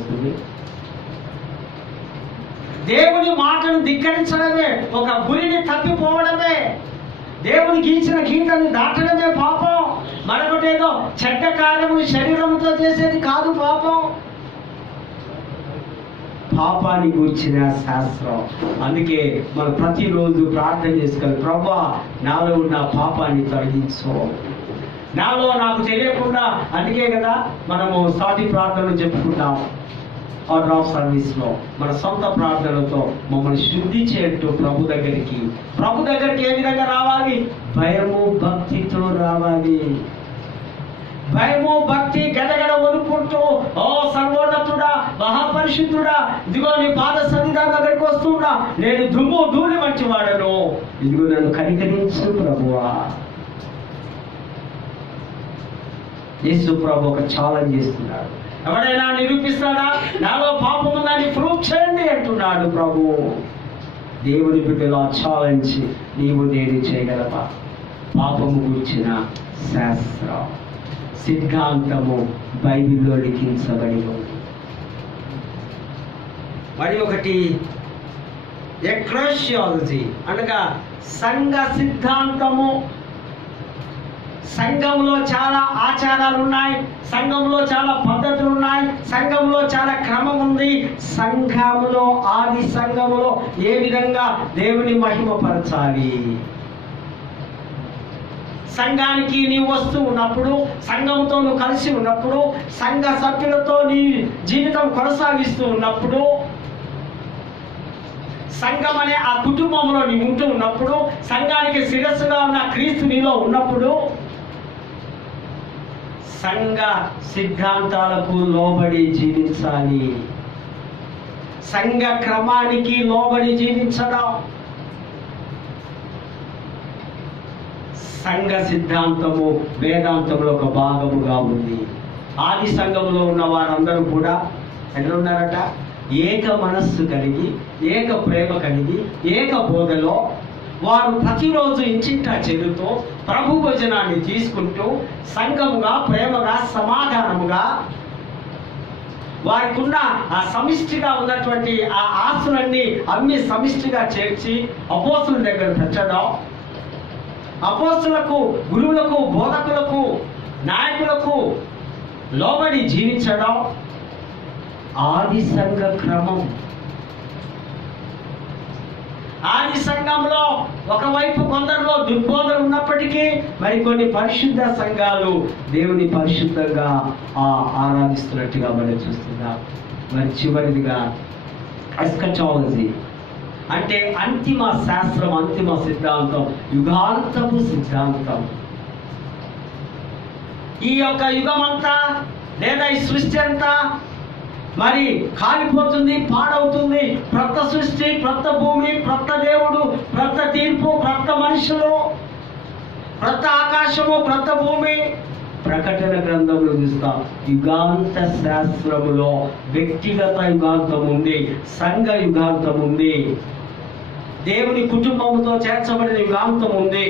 దేవుని మాటను ధిక్కరించడమే, ఒక గురిని తప్పిపోవడమే, దేవుని గీచిన గీతను దాటడమే పాపం. మరొకటి ఏదో చెడ్డ కార్యము శరీరంతో చేసేది కాదు పాపం. పాపాన్ని గూర్చిన శాస్త్రం. అందుకే మనం ప్రతిరోజు ప్రార్థన చేసుకోవాలి, ప్రభువా నాలో ఉన్న పాపాన్ని తొలగించు, నాలో నాకు తెలియకుండా. అందుకే కదా మనము సాటి ప్రార్థనలు చెప్పుకుంటాం ఆర్డర్ ఆఫ్ సర్వీస్లో. మన సొంత ప్రార్థనలతో మమ్మల్ని శుద్ధి చేయట్టు ప్రభు దగ్గరికి ఏ విధంగా రావాలి? భయము భక్తితో రావాలి. భయము భక్తి గడగడ వణుకుంటూ, ఓ సర్వోన్నతుడా, మహాపరిశుద్ధుడా, ఇదిగో నీ పాద సన్నిధానం దగ్గరికి వస్తున్నా, నేను దుమ్ము ధూళి వంటి వాడను, ఇదిగో నన్ను కనికరించు ప్రభువా. యేసు ప్రభు ఒక ఛాలెంజ్ చేస్తున్నాడు. ఎవడైనా నిరూపిస్తాడా? నాలో పాపం ఉందని ప్రూవ్ చేయండి అంటున్నాడు ప్రభు. దేవుని బిడ్డల ఛాలెంజ్ నీవు నేను చేయగలవా? పాపము గురించిన శాస్త్రం సిద్ధాంతము బైబిల్లో లిఖించబడి ఉంది. మరి ఒకటి ఎక్రోషియాలజీ అనగా సంఘ సిద్ధాంతము. సంఘంలో చాలా ఆచారాలు ఉన్నాయి, సంఘంలో చాలా పద్ధతులు ఉన్నాయి, సంఘంలో చాలా క్రమం ఉంది. సంఘములో ఆది సంఘములో ఏ విధంగా దేవుని మహిమపరచాలి, సంఘానికి నీవు వస్తూ ఉన్నప్పుడు, సంఘంతో నువ్వు కలిసి ఉన్నప్పుడు, సంఘ సభ్యులతో నీ జీవితం కొనసాగిస్తూ ఉన్నప్పుడు, సంఘం అనే ఆ కుటుంబంలో నీవు ఉంటూ ఉన్నప్పుడు, సంఘానికి శిరస్సుగా ఉన్న క్రీస్తు నీలో ఉన్నప్పుడు, సంఘ సిద్ధాంతాలకు లోబడి జీవించాలి. సంఘ క్రమానికి లోబడి జీవించడం. సంఘ సిద్ధాంతము వేదాంతంలో ఒక భాగముగా ఉంది. ఆది సంఘంలో ఉన్న వారందరూ కూడా ఎట్లా ఉన్నారట? ఏక మనస్సు కలిగి, ఏక ప్రేమ కలిగి, ఏక బోధలో వారు ప్రతిరోజు ఇంచింటా చెరుతూ ప్రభు భోజనాన్ని తీసుకుంటూ సంఘముగా, ప్రేమగా, సమాధానముగా వారికి ఉన్న ఆ సమిష్టిగా ఉన్నటువంటి ఆ ఆస్తులన్నీ అమ్మి సమిష్టిగా చేర్చి అపోస్తుల దగ్గర పెట్టడం, అపోస్తులకు, గురువులకు, బోధకులకు, నాయకులకు లోబడి జీవించడం ఆది సంఘ క్రమం. ఆది సంఘంలో ఒకవైపు కొందరిలో దుర్బోధలు ఉన్నప్పటికీ మరికొన్ని పరిశుద్ధ సంఘాలు దేవుని పరిశుద్ధంగా ఆరాధిస్తున్నట్టుగా మనం చూస్తున్నాం. మరి చివరిదిగా ఎస్కటాలజీ అంటే అంతిమ శాస్త్రం, అంతిమ సిద్ధాంతం, యుగాంతపు సిద్ధాంతం. ఈ యొక్క యుగమంతా లేదా ఈ సృష్టి అంతా మరి కాలిపోతుంది, పాడవుతుంది. క్రొత్త సృష్టి, క్రొత్త భూమి, క్రొత్త దేవుడు, క్రొత్త తీర్పు, క్రొత్త మనుషులు, క్రొత్త ఆకాశము, క్రొత్త భూమి. ప్రకటన గ్రంథంలో చూస్తాం. యుగాంత శాస్త్రములో వ్యక్తిగత యుగాంతం ఉంది, సంఘ యుగాంతం ఉంది, దేవుని కుటుంబంతో చేర్చబడిన యుగాంతం ఉంది.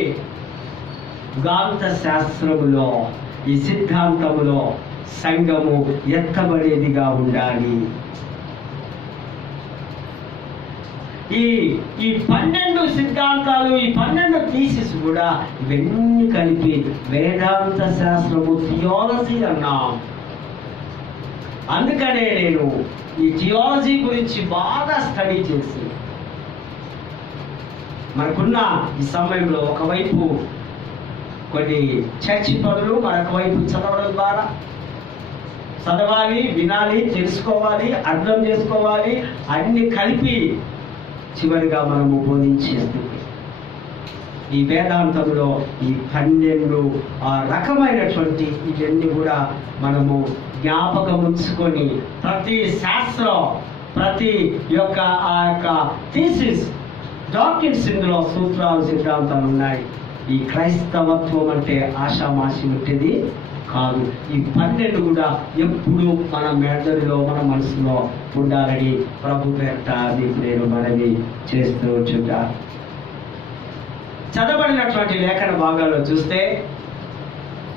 యుగాంత శాస్త్రములో, ఈ సిద్ధాంతములో సంఘము ఎత్తబడేదిగా ఉండాలి. ఈ 12 సిద్ధాంతాలు, ఈ 12 థీసిస్ కూడా ఇవన్నీ కలిపి వేదాంత శాస్త్రము, థియాలజీ అన్నాం. అందుకనే నేను ఈ థియాలజీ గురించి బాగా స్టడీ చేసి మనకున్న ఈ సమయంలో ఒకవైపు కొన్ని చర్చి పనులు, మరొక వైపు చదవడం ద్వారా చదవాలి, వినాలి, తెలుసుకోవాలి, అర్థం చేసుకోవాలి, అన్ని కలిపి చివరిగా మనము బోధించేస్తుంది. ఈ వేదాంతంలో ఈ 12 రకమైనటువంటి ఇవన్నీ కూడా మనము జ్ఞాపకం ఉంచుకొని ప్రతి శాస్త్రం, ప్రతి యొక్క ఆ యొక్క థీసిస్, డాక్టరీన్స్, ఇందులో సూత్రాలు, సిద్ధాంతాలు ఉన్నాయి. ఈ క్రైస్తవత్వం అంటే ఆషామాషి ఉంటుంది కాదు. ఈ 12 కూడా ఎప్పుడు మన మెదడులో, మన మనసులో ఉండాలని ప్రభు పేరిట నేను మనవి చేస్తూ వచ్చుంటా. చదవబడినటువంటి లేఖన భాగాల్లో చూస్తే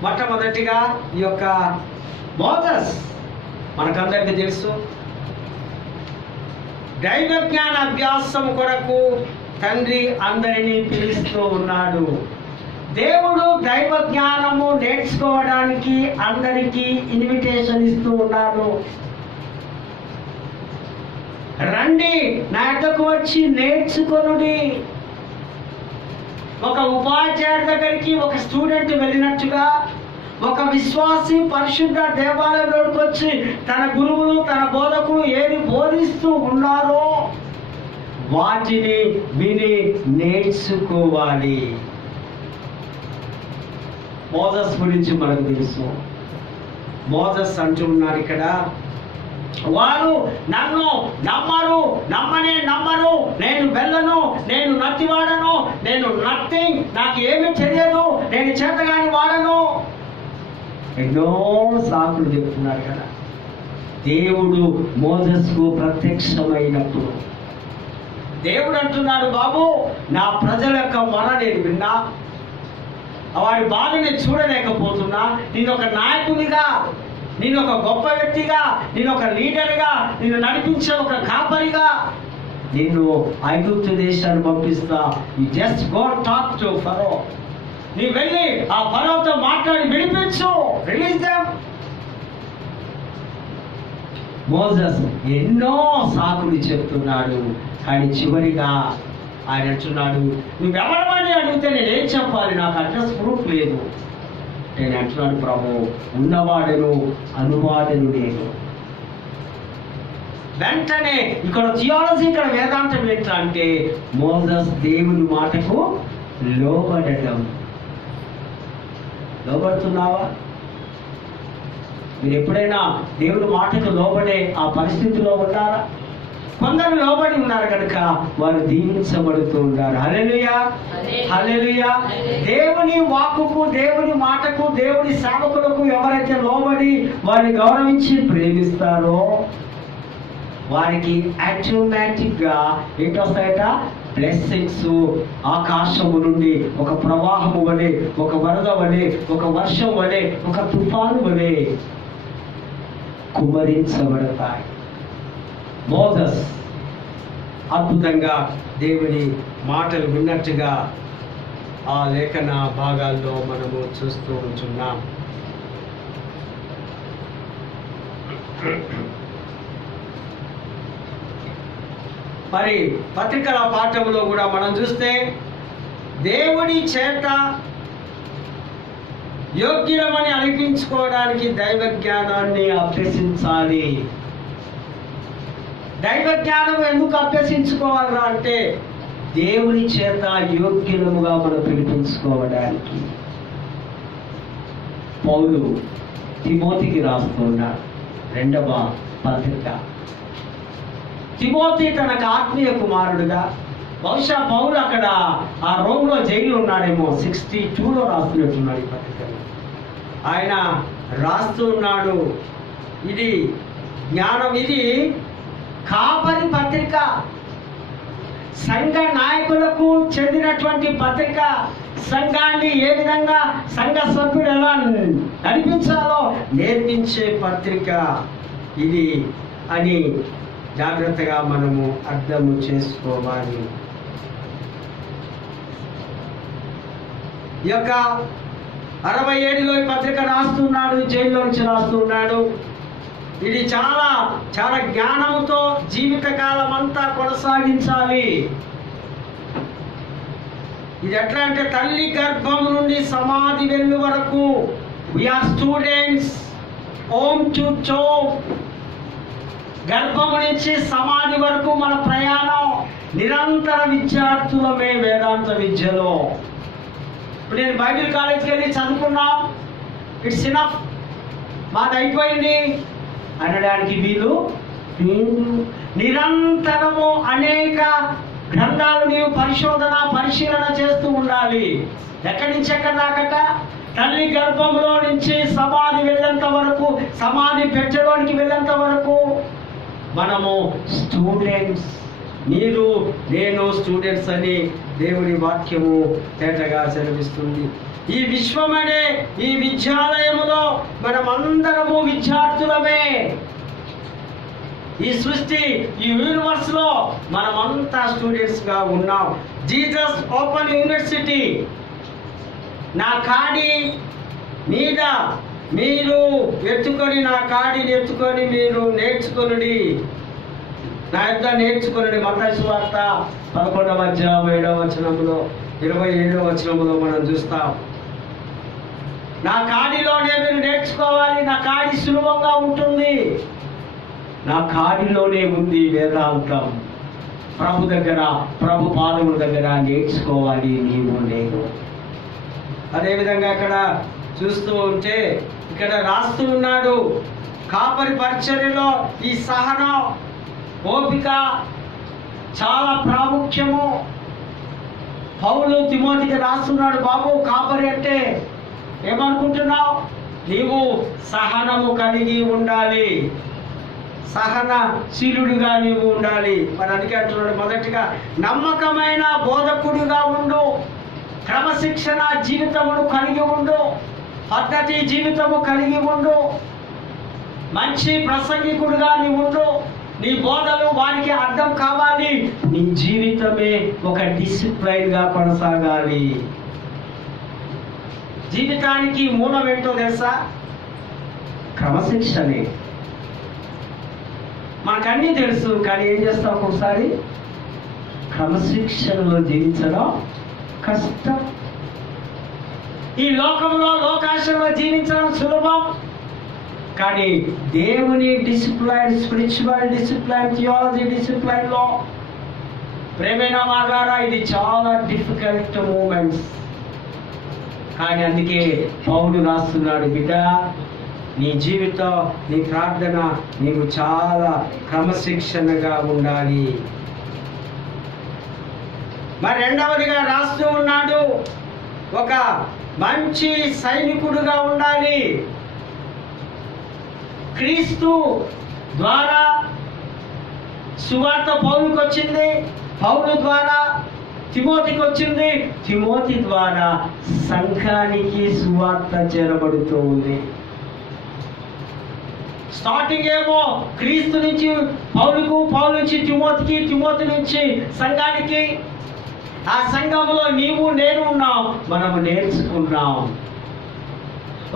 మొట్టమొదటిగా ఈ యొక్క మోసెస్ మనకందరికీ తెలుసు. దైవ జ్ఞాన అభ్యాసం కొరకు తండ్రి అందరినీ పిలుస్తూ ఉన్నాడు. దేవుడు దైవ జ్ఞానము నేర్చుకోవడానికి అందరికీ ఇన్విటేషన్ ఇస్తూ ఉన్నాడు. రండి నా యొద్దకు వచ్చి నేర్చుకొనుడి. ఒక ఉపాధ్యాయుడి దగ్గరికి ఒక స్టూడెంట్ వెళ్ళినట్టుగా ఒక విశ్వాసి పరిశుద్ధ దేవాలయంలోకి వచ్చి తన గురువులు తన బోధకులు ఏది బోధిస్తూ ఉన్నారో వాటిని విని నేర్చుకోవాలి. మోసెస్ గురించి మనకు తెలుసు. మోసెస్ అంటున్నారు ఇక్కడ, వారు నన్ను నమ్మరు, నేను వెళ్ళను, నేను నత్తివాడను, నేను నథింగ్, నాకు ఏమీ తెలియదు, నేను చేతగాని వాడను, ఎన్నో సాకులు చెప్తున్నారు కదా. దేవుడు మోసెస్కు ప్రత్యక్షమైనప్పుడు దేవుడు అంటున్నాడు, బాబు నా ప్రజల యొక్క మొర నేను విన్నా, వారి బాధని చూడలేకపోతున్నా, నేను ఒక నాయకునిగా, నేను ఒక గొప్ప వ్యక్తిగా, నేను ఒక లీడర్గా, నేను నడిపించే ఒక కాపరిగా నిన్ను ఐగుప్తు దేశాన్ని పంపిస్తా. You just go talk to Pharaoh. నీ వెళ్ళి ఆ ఫరోతో మాట్లాడి విడిపించు, రిలీజ్ దెమ్. మోసెస్ ఎన్నో సాకులు చెప్తున్నాడు, కానీ చివరిగా ఆయన అంటున్నాడు, నువ్వెవరమని అడిగితే నేనేం చెప్పాలి, నాకు అడ్రస్ ప్రూఫ్ లేదు. నేను అంటున్నాడు, ప్రభు ఉన్నవాడను అనువాడను నేను. వెంటనే ఇక్కడ థియాలజీ, ఇక్కడ వేదాంతం ఏంటంటే మోసెస్ దేవుని మాటకు లోబడటం. లోబడుతున్నావా? మీరు ఎప్పుడైనా దేవుని మాటకు లోబడే ఆ పరిస్థితిలో ఉన్నారా? కొందరు లోబడి ఉన్నారు కనుక వారు దీవించబడుతూ ఉన్నారు. హల్లెలూయా, హల్లెలూయా. దేవుని వాక్కుకు, దేవుని మాటకు, దేవుని సేవకులకు ఎవరైతే లోబడి వారిని గౌరవించి ప్రేమిస్తారో వారికి ఆటోమేటిక్ గా ఏంటొస్తాయట? బ్లెస్సింగ్స్ ఆకాశము నుండి ఒక ప్రవాహము వలె, ఒక వరద వలె, ఒక వర్షం వలె, ఒక తుఫాను వలె కుమరించబడతాయి. మోసెస్ అద్భుతంగా దేవుని మాటలు విన్నట్టుగా ఆ లేఖన భాగాల్లో మనము చూస్తూ ఉంటున్నాం. మరి పత్రికల పాఠంలో కూడా మనం చూస్తే దేవుని చేత యోగ్యమని అనిపించుకోవడానికి దైవ జ్ఞానాన్ని అభ్యసించాలి. దైవ జ్ఞానం ఎందుకు అభ్యసించుకోవాలరా అంటే దేవుని చేత యోగ్యముగా మనం పిలిపించుకోవడానికి. పౌలు తిమోతికి రాస్తున్నాడు 2వ పత్రిక. తిమోతి తనకు ఆత్మీయ కుమారుడుగా, బహుశా పౌలు అక్కడ ఆ రోమ్లో జైలు ఉన్నాడేమో, 62లో రాస్తున్నట్టున్నాడు ఈ పత్రికలో. ఆయన రాస్తూ ఉన్నాడు, ఇది జ్ఞానం, ఇది కాపరి పత్రిక, సంఘ నాయకులకు చెందినటువంటి పత్రిక. సంఘాన్ని ఏ విధంగా సంఘ సభ్యుడు ఎలా నడిపించాలో నేర్పించే పత్రిక ఇది అని జాగ్రత్తగా మనము అర్థము చేసుకోవాలి. ఈ యొక్క 67లో ఈ పత్రిక రాస్తున్నాడు, జైల్లో నుంచి రాస్తున్నాడు. ఇది చాలా చాలా జ్ఞానంతో జీవితకాలం అంతా కొనసాగించాలి. ఇది ఎట్లా అంటే తల్లి గర్భం నుండి సమాధి వెళ్ళు వరకు we are students home to tomb. గర్భము నుంచి సమాధి వరకు మన ప్రయాణం. నిరంతర విద్యార్థులమే వేదాంత విద్యలో. ఇప్పుడు నేను బైబిల్ కాలేజ్కి వెళ్ళి చదువుకున్నా, ఇట్స్ ఇనఫ్, మాది అయిపోయింది అనడానికి వీలు. నిరంతరము అనేక గ్రంథాలు నీవు పరిశీలన చేస్తూ ఉండాలి. ఎక్కడి నుంచి ఎక్కడి దాకట? తల్లి గర్భంలో నుంచి సమాధి వెళ్ళేంత వరకు, సమాధి పెట్టలోనికి వెళ్ళేంత వరకు మనము స్టూడెంట్స్. మీరు నేను స్టూడెంట్స్ అని దేవుని వాక్యము తేటగా సెలవిస్తుంది. ఈ విశ్వమనే ఈ విద్యాలయములో మనమందరము విద్యార్థులమే. ఈ సృష్టి, ఈ యూనివర్స్ లో మనమంతా స్టూడెంట్స్ గా ఉన్నాం. Jesus open university. నా కాడి మీద మీరు ఎత్తుకొని, నా కాడిని ఎత్తుకొని మీరు నేర్చుకొనుడి, నా యొద్ద నేర్చుకొనుడి. మత్తయి సువార్త 11వ అధ్యాయం 7వ వచనంలో 27వ వచనంలో మనం చూస్తాం. నా కాడిలోనే మీరు నేర్చుకోవాలి. నా కాడి సులభంగా ఉంటుంది. నా కాడిలోనే ఉంది వేదాంతం. ప్రభు దగ్గర, ప్రభు పాదముల దగ్గర నేర్చుకోవాలి నీవు నేను. అదేవిధంగా ఇక్కడ చూస్తూ ఉంటే ఇక్కడ రాస్తూ ఉన్నాడు, కాపరి పరిచర్యలో ఈ సహనం, ఓపిక చాలా ప్రాముఖ్యము. పౌలు తిమోతికి రాస్తున్నాడు, బాబు కాపరి అంటే ఏమనుకుంటున్నావు? నీవు సహనము కలిగి ఉండాలి, సహనశీలుడిగా నీవు ఉండాలి. మరి అందుకే అంటున్నాడు, మొదటిగా నమ్మకమైన బోధకుడిగా ఉండు, క్రమశిక్షణ జీవితమును కలిగి ఉండు, పద్ధతి జీవితము కలిగి ఉండు, మంచి ప్రసంగికుడిగా నీవు ఉండు. నీ బోధలు వారికి అర్థం కావాలి. నీ జీవితమే ఒక డిసిప్లైన్గా కొనసాగాలి. జీవితానికి మూలం ఏంటో తెలుసా? క్రమశిక్షణే. మనకన్నీ తెలుసు, కానీ ఏం చేస్తాం? ఒక్కొక్కసారి క్రమశిక్షణలో జీవించడం కష్టం. ఈ లోకంలో లోకాశలో జీవించడం సులభం, కానీ దేవుని డిసిప్లైన్, స్పిరిచువల్ డిసిప్లైన్, థియాలజీ డిసిప్లైన్లో ప్రేమైన మాట్లాడారా, ఇది చాలా డిఫికల్ట్ మూమెంట్స్. కానీ అందుకే పౌలు రాస్తున్నాడు, బిడ్డ నీ జీవితం, నీ ప్రార్థన నీవు చాలా క్రమశిక్షణగా ఉండాలి. మరి రెండవదిగా రాస్తూ ఉన్నాడు, ఒక మంచి సైనికుడుగా ఉండాలి. క్రీస్తు ద్వారా సువార్త పౌలుకి వచ్చింది, పౌలు ద్వారా తిమోతికి వచ్చింది, తిమోతి ద్వారా సంఘానికి సువార్త చేరబడుతూ ఉంది. స్టార్టింగ్ ఏమో క్రీస్తు నుంచి పౌలుకు, పౌలు నుంచి తిమోతికి, తిమోతి నుంచి సంఘానికి. ఆ సంఘంలో నీవు నేను ఉన్నాం, మనము నేర్చుకున్నాం.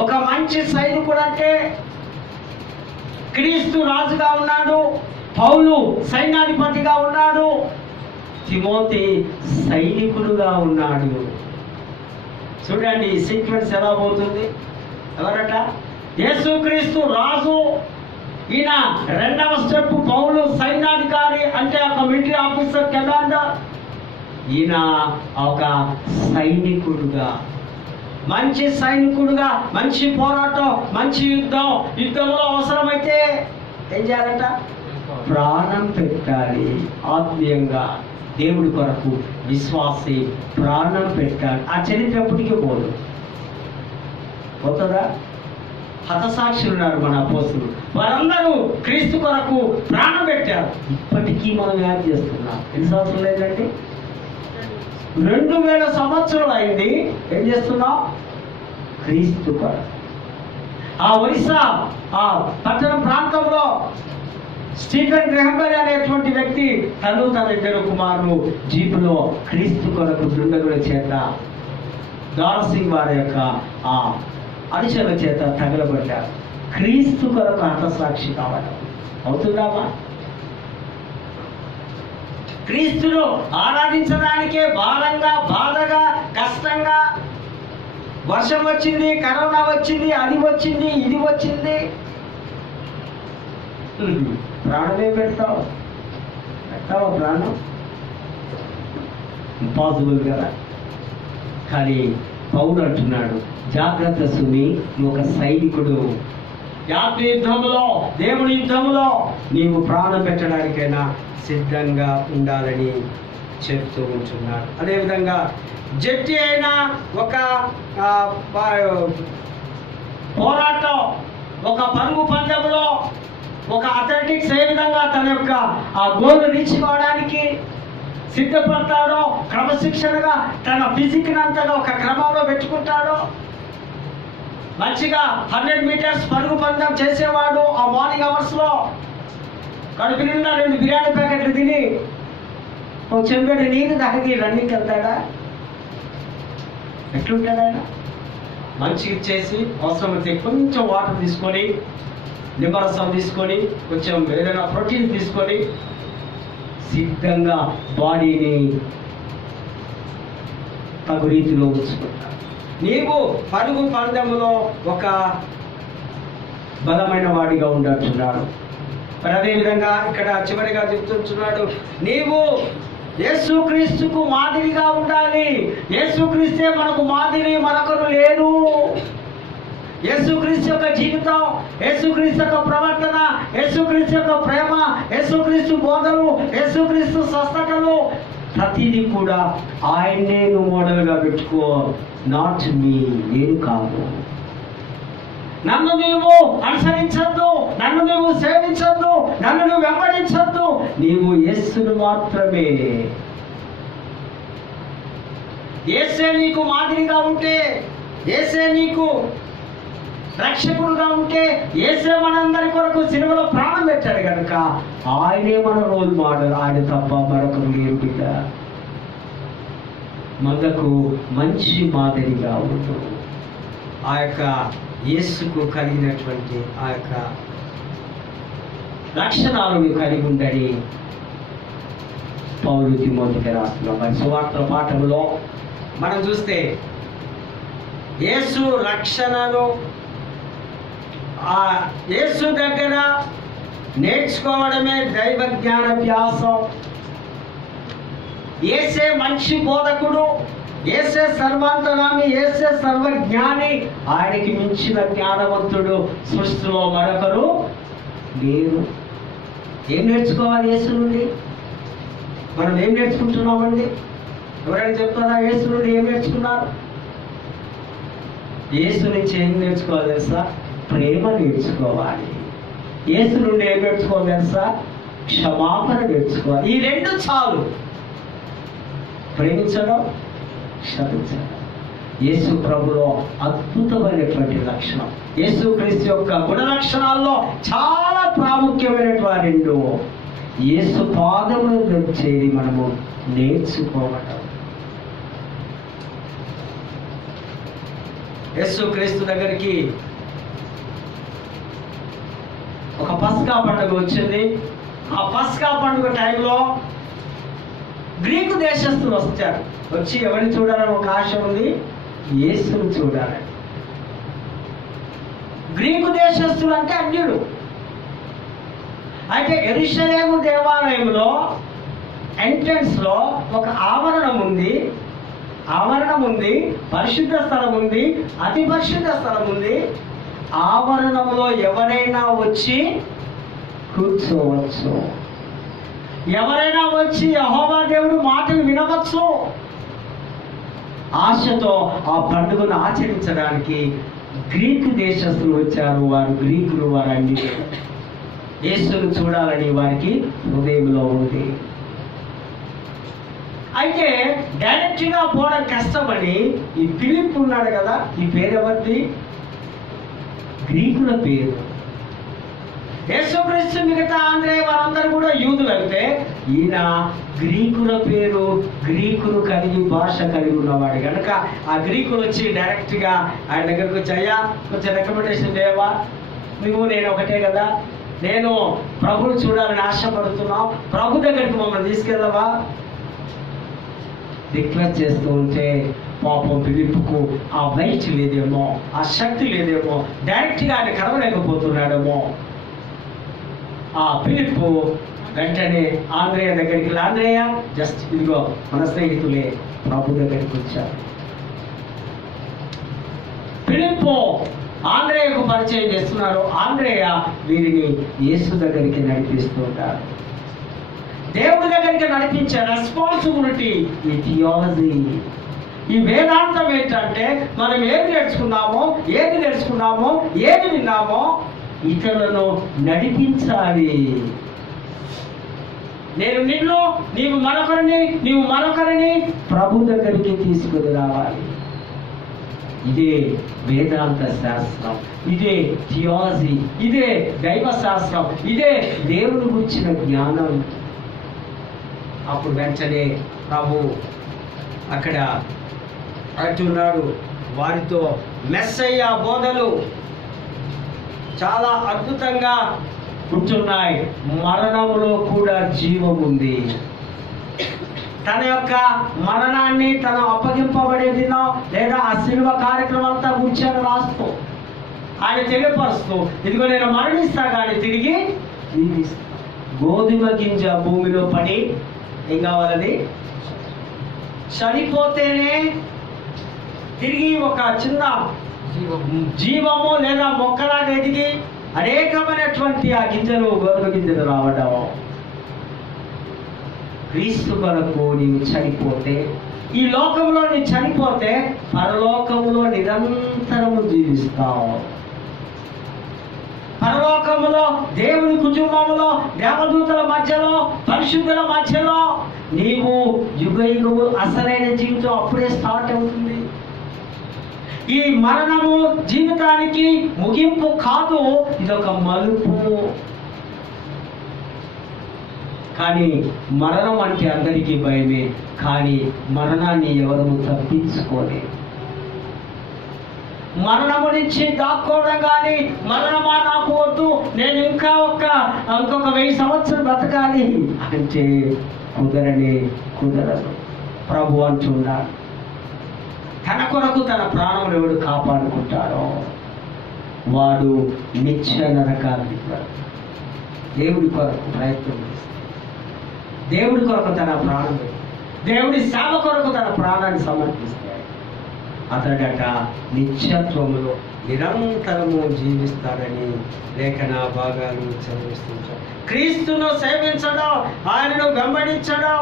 ఒక మంచి సైనికుడు అంటే క్రీస్తు రాజుగా ఉన్నాడు, పౌలు సైన్యాధిపతిగా ఉన్నాడు, తిమోతి సైనికుడుగా ఉన్నాడు. చూడండి ఈ సీక్వెన్స్ ఎలా పోతుంది. ఎవరట? యేసుక్రీస్తు రాజు, ఈయన రెండవ స్టెప్ పౌలు సైన్యాధికారి, అంటే ఒక మిలిటరీ ఆఫీసర్, కమాండర్. ఈయన ఒక సైనికుడుగా, మంచి సైనికుడుగా, మంచి పోరాటం, మంచి యుద్ధం. యుద్ధంలో అవసరమైతే ఏం చేయాలంట? ప్రాణం పెట్టాలి. ఆత్మీయంగా దేవుడి కొరకు విశ్వాసి ప్రాణం పెట్టాలి. ఆ చరిత్ర ఎప్పటికీ పోదు. పోతుందా? హతసాక్షులు ఉన్నారు మన అపోస్తులు, వారందరూ క్రీస్తు కొరకు ప్రాణం పెట్టారు. ఇప్పటికీ మనం యాడ్ చేస్తున్నాం. ఎన్ని సంవత్సరాలు లేదండి? 2000 సంవత్సరాలు అయింది. ఏం చేస్తున్నాం? క్రీస్తు కొరకు. ఆ ఒరిస్సా ఆ పట్టణ ప్రాంతంలో స్టీఫెన్ గ్రహంబెల్ అనేటువంటి వ్యక్తి తను, తన 2 కుమారులు జీపులో క్రీస్తు కొరకు దుండగుల చేత, దారసింగ్ వారి యొక్క ఆ అనుచరుల చేత తగలబడ్డారు. క్రీస్తు కొరకు హతసాక్షి కావడం అవుతుందామా? క్రీస్తును ఆరాధించడానికే భారంగా, బాధగా, కష్టంగా. వర్షం వచ్చింది, కరోనా వచ్చింది, అది వచ్చింది, ఇది వచ్చింది. ప్రాణమే పెడతావు? ప్రాణం ఇంపాసిబుల్ కదా. కానీ పౌలు అంటున్నాడు, జాగ్రత్త సుమి, ఒక సైనికుడు. యుద్ధంలో, దేవుడి యుద్ధంలో నీవు ప్రాణం పెట్టడానికైనా సిద్ధంగా ఉండాలని చెప్తూ ఉంటున్నాడు. అదేవిధంగా జట్టి అయిన ఒక పోరాటం, ఒక పరుగు పందెంలో ఒక అథ్లెటిక్స్ ఏ విధంగా తన యొక్క ఆ గోల్ రీచ్ కావడానికి సిద్ధపడతాడో, క్రమశిక్షణగా తన ఫిజిక్ అంతగా ఒక క్రమంలో పెట్టుకుంటాడో, మంచిగా 100 మీటర్స్ పరుగు పందెం చేసేవాడు ఆ మార్నింగ్ అవర్స్లో కడుపు నిండా 2 బిర్యానీ ప్యాకెట్లు తిని ఒక చెంబెడు నీరు తాగి రన్నింగ్కి వెళ్తాడా? ఎట్లుంటాడు ఆయన? మంచిగా చేసి అవసరమైతే కొంచెం వాటర్ తీసుకొని, నిమ్మరసం తీసుకొని, కొంచెం ఏదైనా ప్రోటీన్ తీసుకొని సిద్ధంగా బాడీని తగు రీతిలో ఉంచుకుంటారు. నీవు పరుగు పందెంలో ఒక బలమైన వాడిగా ఉండంటున్నాడు. మరి అదేవిధంగా ఇక్కడ చివరిగా చెప్తున్నాడు, నీవు యేసుక్రీస్తుకు మాదిరిగా ఉండాలి. యేసుక్రీస్తే మనకు మాదిరి, మరొకరు లేరు. యేసుక్రీస్తు యొక్క జీవితం, యేసుక్రీస్తు యొక్క ప్రవర్తన, యేసుక్రీస్తు యొక్క ప్రేమ, యేసుక్రీస్తు బోధలు, యేసుక్రీస్తు స్వస్థతలు, ప్రతిదీ కూడా ఆయన్నే నువ్వు మోడల్గా పెట్టుకో. నాట్ మీ, నేను కాదు. నన్ను నీవు అనుసరించద్దు, నన్ను నీవు సేవించద్దు, నన్ను నువ్వు వెంబడించద్దు. నీవు యేసును మాత్రమే. యేసే నీకు మాదిరిగా ఉంటే, యేసే నీకు రక్షకుడుగా ఉంటే, యేసే మనందరి కొరకు సిలువలో ప్రాణం పెట్టాడు కనుక ఆయనే మన రోల్ మోడల్. ఆయన తప్ప మరొకరు లేరు బిడ్డ. మనకు మంచి మాదిరిగా ఉంటూ ఆ యొక్క యేసుకు కలిగినటువంటి ఆ యొక్క లక్షణాలను కలిగి ఉందని పౌలు తిమోతికి రాస్తున్నాం. మరి సువార్త పాఠంలో మనం చూస్తే యేసు రక్షణను ఆ యేసు దగ్గర నేర్చుకోవడమే దైవ జ్ఞానాభ్యాసం. యేసే మంచి బోధకుడు, యేసే సర్వాంతరామి, యేసే సర్వజ్ఞాని. ఆయనకి మించిన జ్ఞానవంతుడు సృష్టిలో మరొకరు లేరు. ఏం నేర్చుకోవాలి యేసు నుండి? మనం ఏం నేర్చుకుంటున్నామండి? ఎవరైనా చెప్తారా యేసు నుండి ఏం నేర్చుకున్నారు? యేసు నుంచి ఏం నేర్చుకోవాలి తెలుసా? ప్రేమ నేర్చుకోవాలి. యేసు నుండి ఏం నేర్చుకోవాలి తెలుసా? క్షమాపణ నేర్చుకోవాలి. ఈ రెండు చాలు. ప్రేమించడం, క్షమించడం. యేసు ప్రభులో అద్భుతమైనటువంటి లక్షణం. యేసు క్రీస్తు యొక్క గుణ లక్షణాల్లో చాలా ప్రాముఖ్యమైనటువంటి రెండు. యేసు పాదముల చేరి మనము నేర్చుకోవడం. యేసు క్రీస్తు దగ్గరికి ఒక పస్కా పండుగ వచ్చింది. ఆ పస్కా పండుగ టైంలో గ్రీకు దేశస్తులు వచ్చారు. వచ్చి ఎవరిని చూడాలని ఒక ఆశ ఉంది? యేసును చూడాలని. గ్రీకు దేశస్తులు అంటే అన్యుడు. అయితే యెరూషలేము దేవాలయంలో ఎంట్రన్స్ లో ఒక ఆవరణం ఉంది. పరిశుద్ధ స్థలం ఉంది, అతి పరిశుద్ధ స్థలం ఉంది. ఆవరణంలో ఎవరైనా వచ్చి కూర్చోవచ్చు, ఎవరైనా వచ్చి యెహోవా దేవుడు మాటలు వినవచ్చు. ఆశతో ఆ పండుగను ఆచరించడానికి గ్రీకు దేశస్తులు వచ్చారు. వారు గ్రీకులు, వారు అన్ని యేసును చూడాలని వారికి హృదయంలో ఉంది. అయితే డైరెక్ట్గా పోవడం కష్టమని ఈ ఫిలిప్ ఉన్నాడు కదా, ఈ పేరు ఎవరిది? గ్రీకుల పేరు. యేసుక్రీస్తు మిగతా ఆంధ్రేయ వారందరూ కూడా యూదులు అయితే, ఈయన గ్రీకుల పేరు, గ్రీకులు కలిగి భాష కలిగి ఉన్నవాడు కనుక ఆ గ్రీకులు వచ్చి డైరెక్ట్గా ఆయన దగ్గరకు వచ్చి, అయ్యా కొంచెం రికమెండేషన్ చేయవా? నువ్వు నేను ఒకటే కదా, నేను ప్రభుని చూడాలని ఆశపడుతున్నాం, ప్రభు దగ్గరికి మమ్మల్ని తీసుకెళ్ళవా? రిక్వెస్ట్ చేస్తూ ఉంటే పాపం ఫిలిప్కు ఆ వైట్ లేదేమో, ఆ శక్తి లేదేమో, డైరెక్ట్గా ఆయన కలవలేకపోతున్నాడేమో. ఆ ఫిలిప్ వెంటనే ఆంధ్రేయ దగ్గరికి, ఆంధ్రేయ జస్ట్ ఇదిగో మన స్నేహితులే ప్రభు దగ్గరికి వచ్చారు. ఫిలిప్ ఆంధ్రేయకు పరిచయం చేస్తున్నారు. ఆంధ్రేయ వీరిని యేసు దగ్గరికి నడిపిస్తూ ఉంటారు. దేవుడి దగ్గరికి నడిపించే రెస్పాన్సిబిలిటీ ఈ థియాలజీ. ఈ వేదాంతం ఏంటంటే మనం ఏది నేర్చుకున్నామో, ఏది తెలుసుకున్నామో, ఏది విన్నామో ఇతరులను నడిపించాలి. నేను నిన్ను, నీవు మరొకరిని ప్రభు దగ్గరికి తీసుకుని రావాలి. ఇదే వేదాంత శాస్త్రం, ఇదే థియాలజీ, ఇదే దైవ శాస్త్రం, ఇదే దేవుని గురించిన జ్ఞానం. అప్పుడు వెంటనే ప్రభు అక్కడ అంటున్నాడు, వారితో మెస్సయ్య బోధలు చాలా అద్భుతంగా ఉంటున్నాయి. మరణంలో కూడా జీవం ఉంది. తన యొక్క మరణాన్ని తను అప్పగింపబడే దినం లేదా ఆ శిలువ కార్యక్రమం అంతా కూర్చొని రాస్తూ ఆయన తెలియపరుస్తూ, ఇదిగో నేను మరణిస్తా కానీ తిరిగి జీవిస్తా. గోధుమ గింజ భూమిలో పడి ఏం కావాలని చనిపోతేనే తిరిగి ఒక చిన్న జీవము లేదా మొక్కలాగా ఎదిగి అనేకమైనటువంటి ఆ గింజలు గోధుమ గింజలు రావడం. క్రీస్తు కొరకు నీవు చనిపోతే, ఈ లోకంలో నీవు చనిపోతే పరలోకములో నిరంతరము జీవిస్తావు. పరలోకములో దేవుని కుటుంబంలో దేవదూతల మధ్యలో పరిశుద్ధుల మధ్యలో నీవు యుగయుగము అసలైన జీవితం అప్పుడే స్టార్ట్ అవుతుంది. ఈ మరణము జీవితానికి ముగింపు కాదు, ఇదొక మలుపు. కానీ మరణం అంటే అందరికీ భయమే, కానీ మరణాన్ని ఎవరు తప్పించుకోలేదు. మరణము నుంచి దాక్కోవడం కానీ, మరణమా నాకు వద్దు, నేను ఇంకొక 1000 సంవత్సరం బ్రతకాలి అంటే కుదరదు. ప్రభు అంటున్నాడు, తన కొరకు తన ప్రాణములు ఎవడు కాపాడుకుంటాడో వాడు నిత్య నరకాన్ని. దేవుడి కొరకు ప్రయత్నం చేస్తాడు. దేవుడి కొరకు తన ప్రాణం, దేవుడి సేవ కొరకు తన ప్రాణాన్ని సమర్పిస్తాడు. అతడట నిత్యత్వములో నిరంతరము జీవిస్తాడని లేఖన భాగాలు చదివిస్తుంటాడు. క్రీస్తును సేవించడం, ఆయనను వెంబడించడం,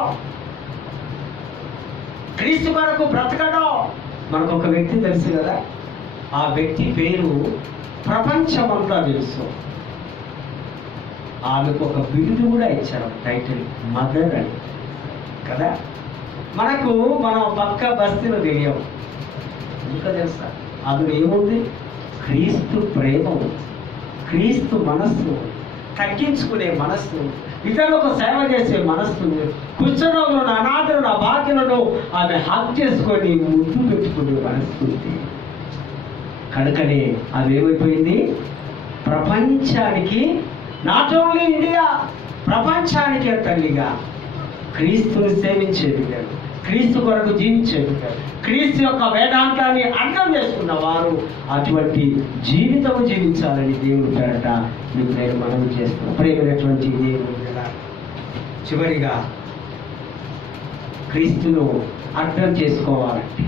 క్రీస్తు కొరకు బ్రతకడం. మనకు ఒక వ్యక్తి తెలుసు కదా, ఆ వ్యక్తి పేరు ప్రపంచమంతా తెలుసు. ఆమెకు ఒక బిరుదు కూడా ఇచ్చారు, టైటిల్ మదర్ అని కదా. మనం పక్క బస్తీలో తెలియవు, ఇంకా తెలుసా? అందులో ఏముంది? క్రీస్తు ప్రేమ, క్రీస్తు మనస్సు, తగ్గించుకునే మనస్సు, ఇతరులకు సేవ చేసే మనస్సు, కుష్ఠరోగులను, అనాథులను, అభాగ్యులను ఆమె హక్ చేసుకొని ముద్దు పెట్టుకునే మనస్సు. కనుకనే అది ఏమైపోయింది? ప్రపంచానికి, నాట్ ఓన్లీ ఇండియా, ప్రపంచానికే తల్లిగా క్రీస్తుని సేవించే బిడ్డలు, క్రీస్తు కొరకు జీవించే బిడ్డలు, క్రీస్తు యొక్క వేదాంతాన్ని అర్థం చేసుకున్న వారు అటువంటి జీవితము జీవించాలని దేవుని పేరట మీకు నేను మనవి చేస్తున్నాను. ప్రేమైనటువంటి దేవుని బిడ్డ, చివరిగా క్రీస్తును అర్థం చేసుకోవాలంటే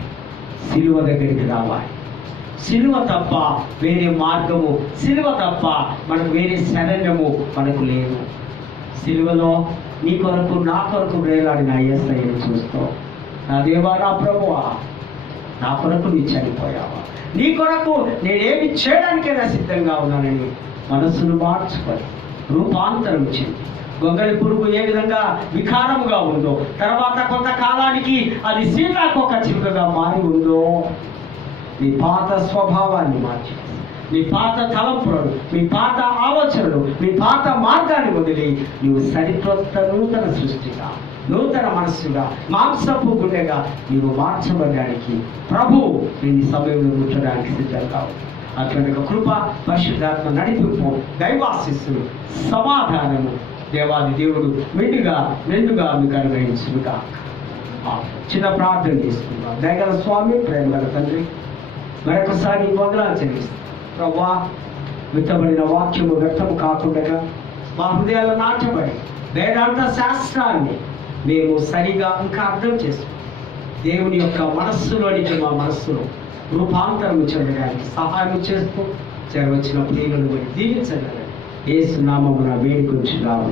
సిలువ దగ్గరికి రావాలి. సిలువ తప్ప వేరే మార్గము, సిలువ తప్ప మనకు వేరే శరణ్యము మనకు లేదు. సిలువలో నీ కొరకు నా కొరకు వేలాడిన యేసయ్యను చూస్తూ, నా దేవా, నా ప్రభువా, నా కొరకు నీ చనిపోయావా, నీ కొరకు నేనేమి చేయడానికైనా సిద్ధంగా ఉన్నానని మనస్సును మార్చుకొని రూపాంతరం చెంది, గొంగళి పురుగు ఏ విధంగా వికారముగా ఉందో, తర్వాత కొంతకాలానికి అది సీతాకోక చిలుకగా మారి ఉందో, నీ పాత స్వభావాన్ని మార్చి, నీ పాత తలంపులను, మీ పాత ఆలోచనలు, మీ పాత మార్గాన్ని వదిలి నీవు సరికొత్త నూతన సృష్టిగా, నూతన మనస్సుగా, మాంసపు గుండెగా నీవు మార్చబడడానికి ప్రభు నీ సమయంలో ఉంచడానికి సిద్ధంగా ఉంది. అటువంటి కృప, పరిశుద్ధాత్మ నడిపింపు, దైవాశిస్సులు, సమాధానము దేవాది దేవుడు మెండుగా మీకు అనుగ్రహించుగా. చిన్న ప్రార్థన చేసుకుందాం. దయగల స్వామి, ప్రేమగల తండ్రి, మరొకసారి వందనాలు చెల్లిస్తాం. ప్రభువా, విత్తబడిన వాక్యము వ్యక్తం కాకుండా మా హృదయాలు నాటబడి వేదాంత శాస్త్రాన్ని మేము సరిగా ఇంకా అర్థం చేసుకున్నాం. దేవుని యొక్క మనస్సులోనికి మా మనస్సును రూపాంతరం చెందడానికి సహాయం చేస్తూ చేరవచ్చిన ప్రియులను దీవించగలని యేసు నామమున వేడుకొంచున్నాము.